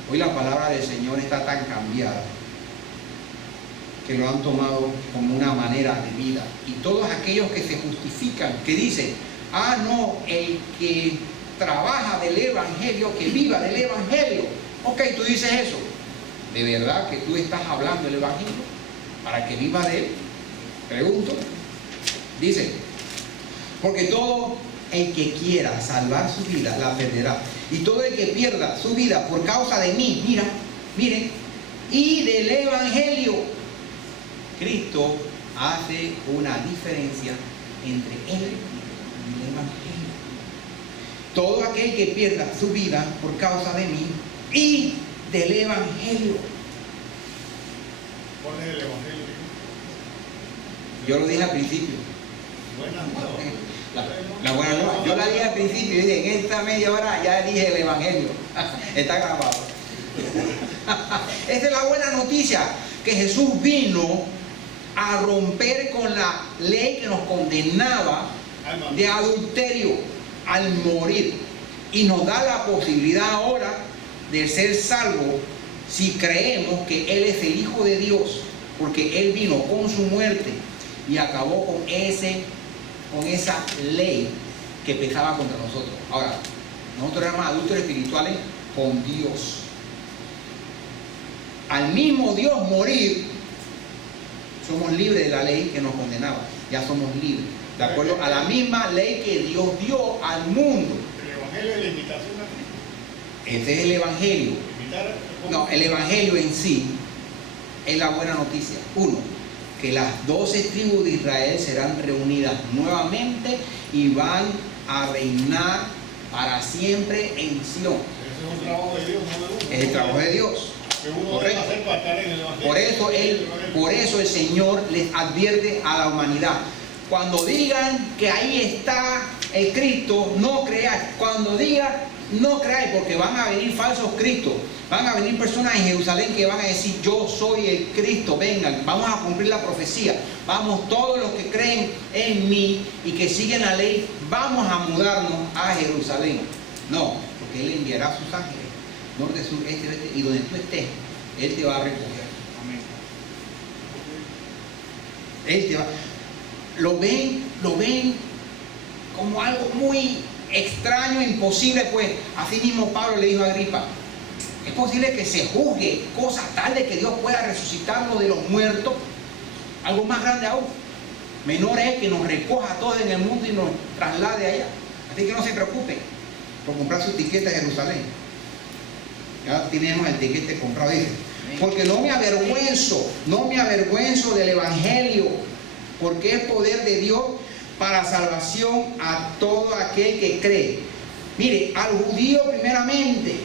Hoy la palabra del Señor está tan cambiada que lo han tomado como una manera de vida. Y todos aquellos que se justifican, que dicen: ah, no, el que trabaja del Evangelio, que viva del Evangelio. Ok, tú dices eso. ¿De verdad que tú estás hablando del Evangelio para que viva de él? Pregunto. Dice: porque todo el que quiera salvar su vida la perderá, y todo el que pierda su vida por causa de mí, miren, y del Evangelio. Cristo hace una diferencia entre él y el Evangelio. Todo aquel que pierda su vida por causa de mí y del Evangelio. ¿Cuál es el Evangelio? Yo lo dije al principio. Buena nueva. La buena nueva. Yo la dije al principio y dije: en esta media hora ya dije el Evangelio. Está grabado. Esta es la buena noticia, que Jesús vino a romper con la ley que nos condenaba de adulterio al morir, y nos da la posibilidad ahora de ser salvos si creemos que Él es el Hijo de Dios, porque Él vino con su muerte y acabó con esa ley que pesaba contra nosotros. Ahora, nosotros éramos adúlteros espirituales con Dios. Al mismo Dios morir, somos libres de la ley que nos condenaba. Ya somos libres, de acuerdo a la misma ley que Dios dio al mundo. El Evangelio es la invitación a Cristo. Ese es el Evangelio. No, el Evangelio en sí es la buena noticia. Uno, que las 12 tribus de Israel serán reunidas nuevamente y van a reinar para siempre en Sion. Ese es un trabajo de Dios, no de uno. Es el trabajo de Dios. Que uno debe hacer para estar en el Evangelio. Por eso el Señor les advierte a la humanidad: cuando digan que ahí está el Cristo, no creáis. Cuando digan, no creáis, porque van a venir falsos cristos. Van a venir personas en Jerusalén que van a decir: yo soy el Cristo, vengan, vamos a cumplir la profecía. Vamos, todos los que creen en mí y que siguen la ley, vamos a mudarnos a Jerusalén. No, porque Él enviará a sus ángeles, norte, sur, este, oeste, y donde tú estés, Él te va a recoger. Amén. Él te va. Lo ven como algo muy extraño, imposible, pues. Así mismo Pablo le dijo a Agripa: es posible que se juzgue cosa tal de que Dios pueda resucitarlo de los muertos. Algo más grande aún. Menor es que nos recoja a todos en el mundo y nos traslade allá. Así que no se preocupen por comprar su tiquete a Jerusalén. Ya tenemos el tiquete comprado, dice. Porque no me avergüenzo del Evangelio, porque es poder de Dios para salvación a todo aquel que cree. Mire, al judío primeramente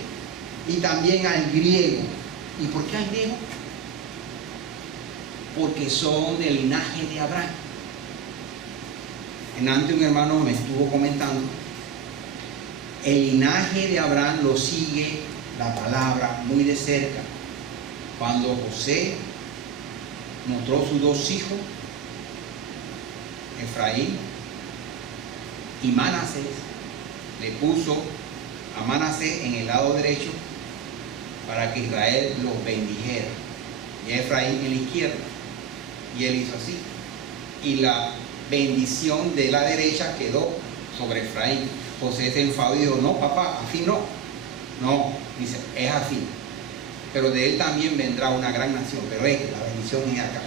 y también al griego. ¿Y por qué al griego? porque son del linaje de Abraham. En antes un hermano me estuvo comentando, el linaje de Abraham lo sigue la palabra muy de cerca. Cuando José mostró sus dos hijos, Efraín y Manasés, le puso a Manasés en el lado derecho para que Israel los bendijera, y a Efraín en la izquierda, y él hizo así, y la bendición de la derecha quedó sobre Efraín. José se enfadó y dijo: no, papá, así no. No, dice, es así, pero de él también vendrá una gran nación, pero la bendición es acá.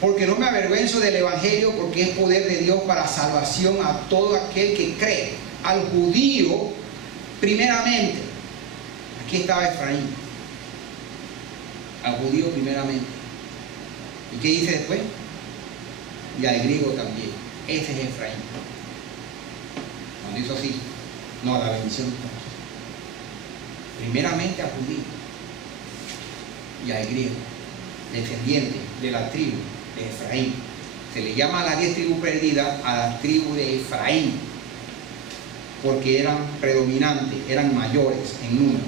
Porque no me avergüenzo del evangelio, porque es poder de Dios para salvación a todo aquel que cree, al judío primeramente. Aquí estaba Efraín, al judío primeramente. ¿Y qué dice después? Y al griego también. Ese es Efraín. Cuando hizo así, no, la bendición no. Primeramente al judío y al griego, descendiente de la tribu de Efraín. Se le llama a las 10 tribus perdidas a la tribu de Efraín, porque eran predominantes, eran mayores en número.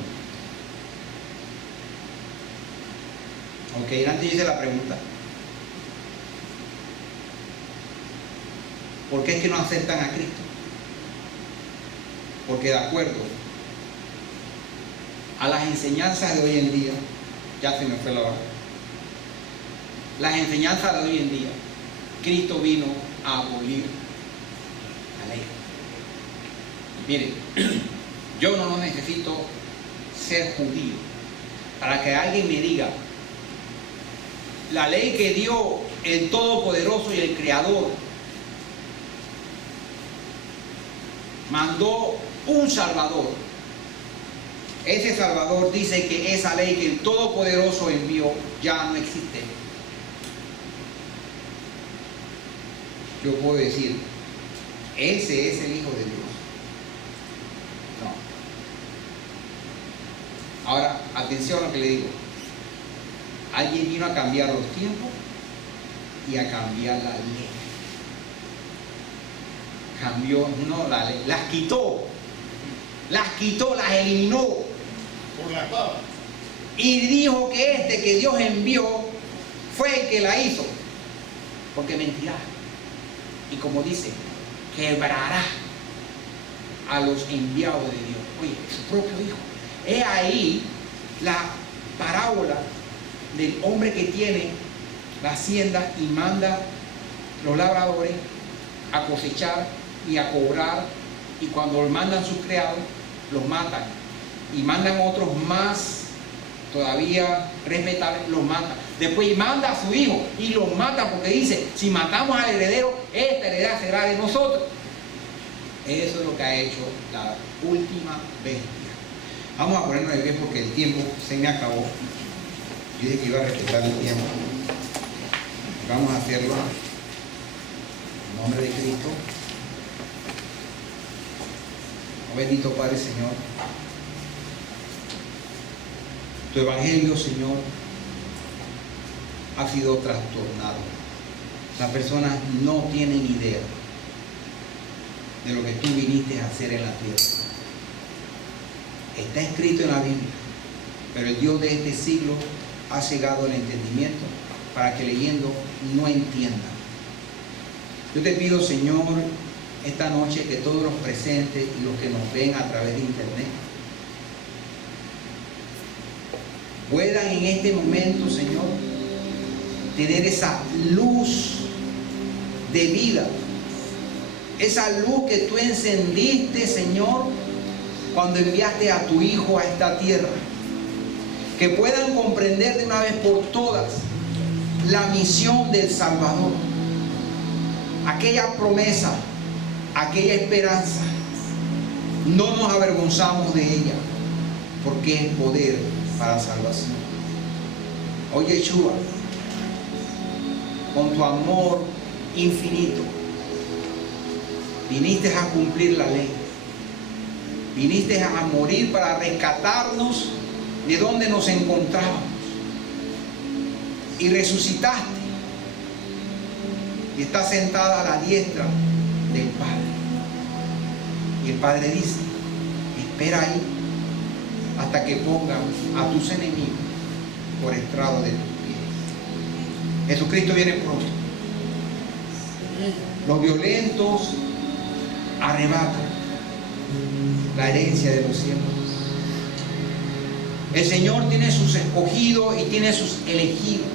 Ok, antes hice la pregunta: ¿por qué es que no aceptan a Cristo? Porque de acuerdo a las enseñanzas de hoy en día, ya se me fue la hora. Las enseñanzas de hoy en día, Cristo vino a abolir la ley. Miren, yo no necesito ser judío para que alguien me diga: la ley que dio el Todopoderoso y el Creador mandó un Salvador. Ese Salvador dice que esa ley que el Todopoderoso envió ya no existe. Yo puedo decir: ese es el Hijo de Dios. No. Ahora, atención a lo que le digo. Alguien vino a cambiar los tiempos y a cambiar la ley. Cambió, no la ley, las quitó, las eliminó. Por la espada. Y dijo que que Dios envió fue el que la hizo. Porque mentirá. Y como dice, quebrará a los enviados de Dios. Oye, su propio hijo. Es ahí la parábola del hombre que tiene la hacienda y manda los labradores a cosechar y a cobrar, y cuando mandan sus criados los matan, y mandan otros más todavía respetables, los matan. Después manda a su hijo y los mata, porque dice: si matamos al heredero, esta heredad será de nosotros. Eso es lo que ha hecho la última bestia. Vamos a ponernos de pie porque el tiempo se me acabó. Yo dije que iba a respetar el tiempo. Vamos a hacerlo en nombre de Cristo. Oh, bendito Padre, Señor. Tu evangelio, Señor, ha sido trastornado. Las personas no tienen idea de lo que tú viniste a hacer en la tierra. Está escrito en la Biblia, pero el Dios de este siglo ha cegado el entendimiento para que leyendo no entiendan. Yo te pido, Señor, esta noche que todos los presentes y los que nos ven a través de internet puedan en este momento, Señor, tener esa luz de vida, esa luz que tú encendiste, Señor, cuando enviaste a tu Hijo a esta tierra. Que puedan comprender de una vez por todas la misión del Salvador, aquella promesa, aquella esperanza. No nos avergonzamos de ella, porque es poder para salvación. Oye, Yeshua, con tu amor infinito, viniste a cumplir la ley, viniste a morir para rescatarnos de donde nos encontrábamos. y resucitaste y estás sentada a la diestra del Padre. Y el Padre dice, espera ahí hasta que pongan a tus enemigos por estrado de tus pies. Jesucristo viene pronto. Los violentos arrebatan la herencia de los cielos. El Señor tiene sus escogidos y tiene sus elegidos.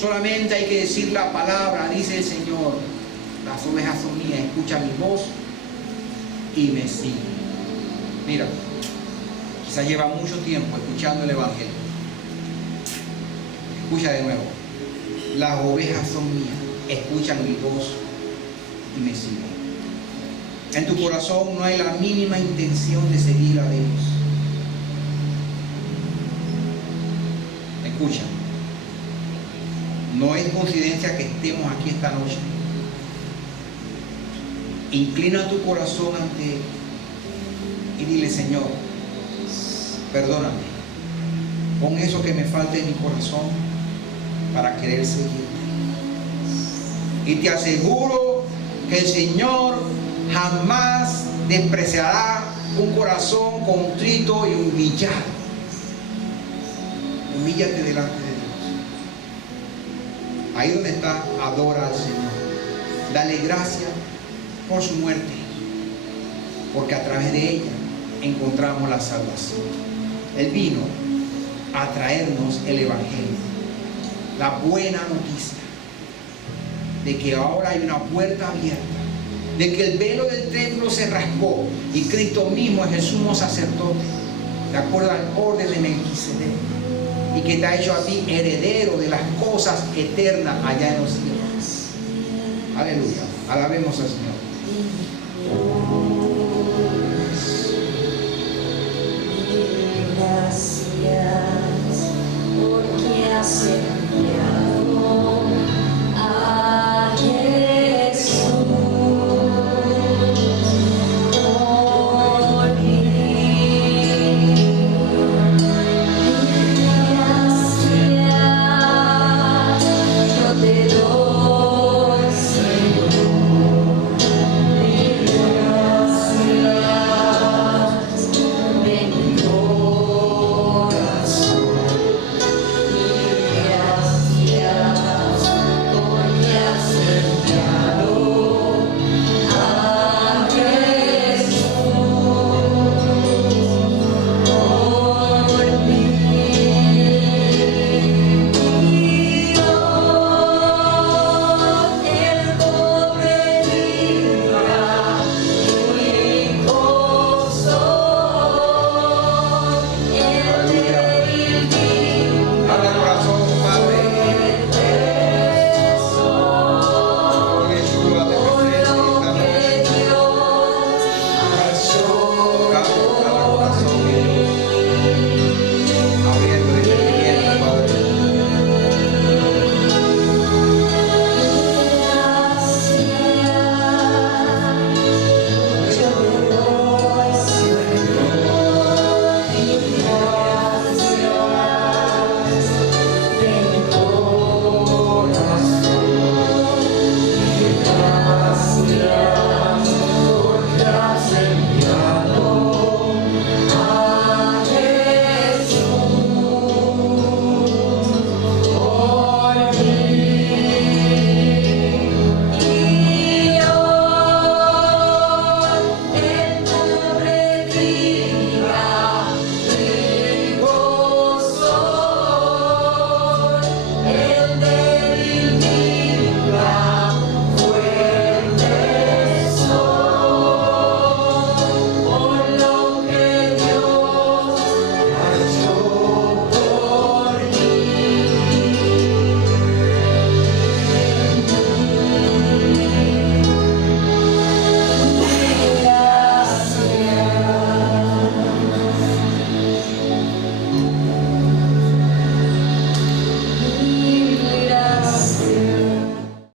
Solamente hay que decir la palabra, dice el Señor. Las ovejas son mías, escucha mi voz y me siguen. Mira, quizás lleva mucho tiempo escuchando el Evangelio. Escucha de nuevo. Las ovejas son mías, escuchan mi voz y me siguen. En tu corazón no hay la mínima intención de seguir a Dios. Escucha, no es coincidencia que estemos aquí esta noche. Inclina tu corazón ante Él y dile, Señor, perdóname, pon eso que me falta en mi corazón para querer seguirte. Y te aseguro que el Señor jamás despreciará un corazón contrito y humillado. Humíllate delante de Dios. Ahí donde está, adora al Señor. Dale gracias por su muerte, porque a través de ella encontramos la salvación. Él vino a traernos el Evangelio, la buena noticia de que ahora hay una puerta abierta, de que el velo del templo se rasgó y Cristo mismo es el sumo sacerdote, de acuerdo al orden de Melquisedec, y que te ha hecho a ti heredero de las cosas eternas allá en los cielos. Aleluya, alabemos al Señor.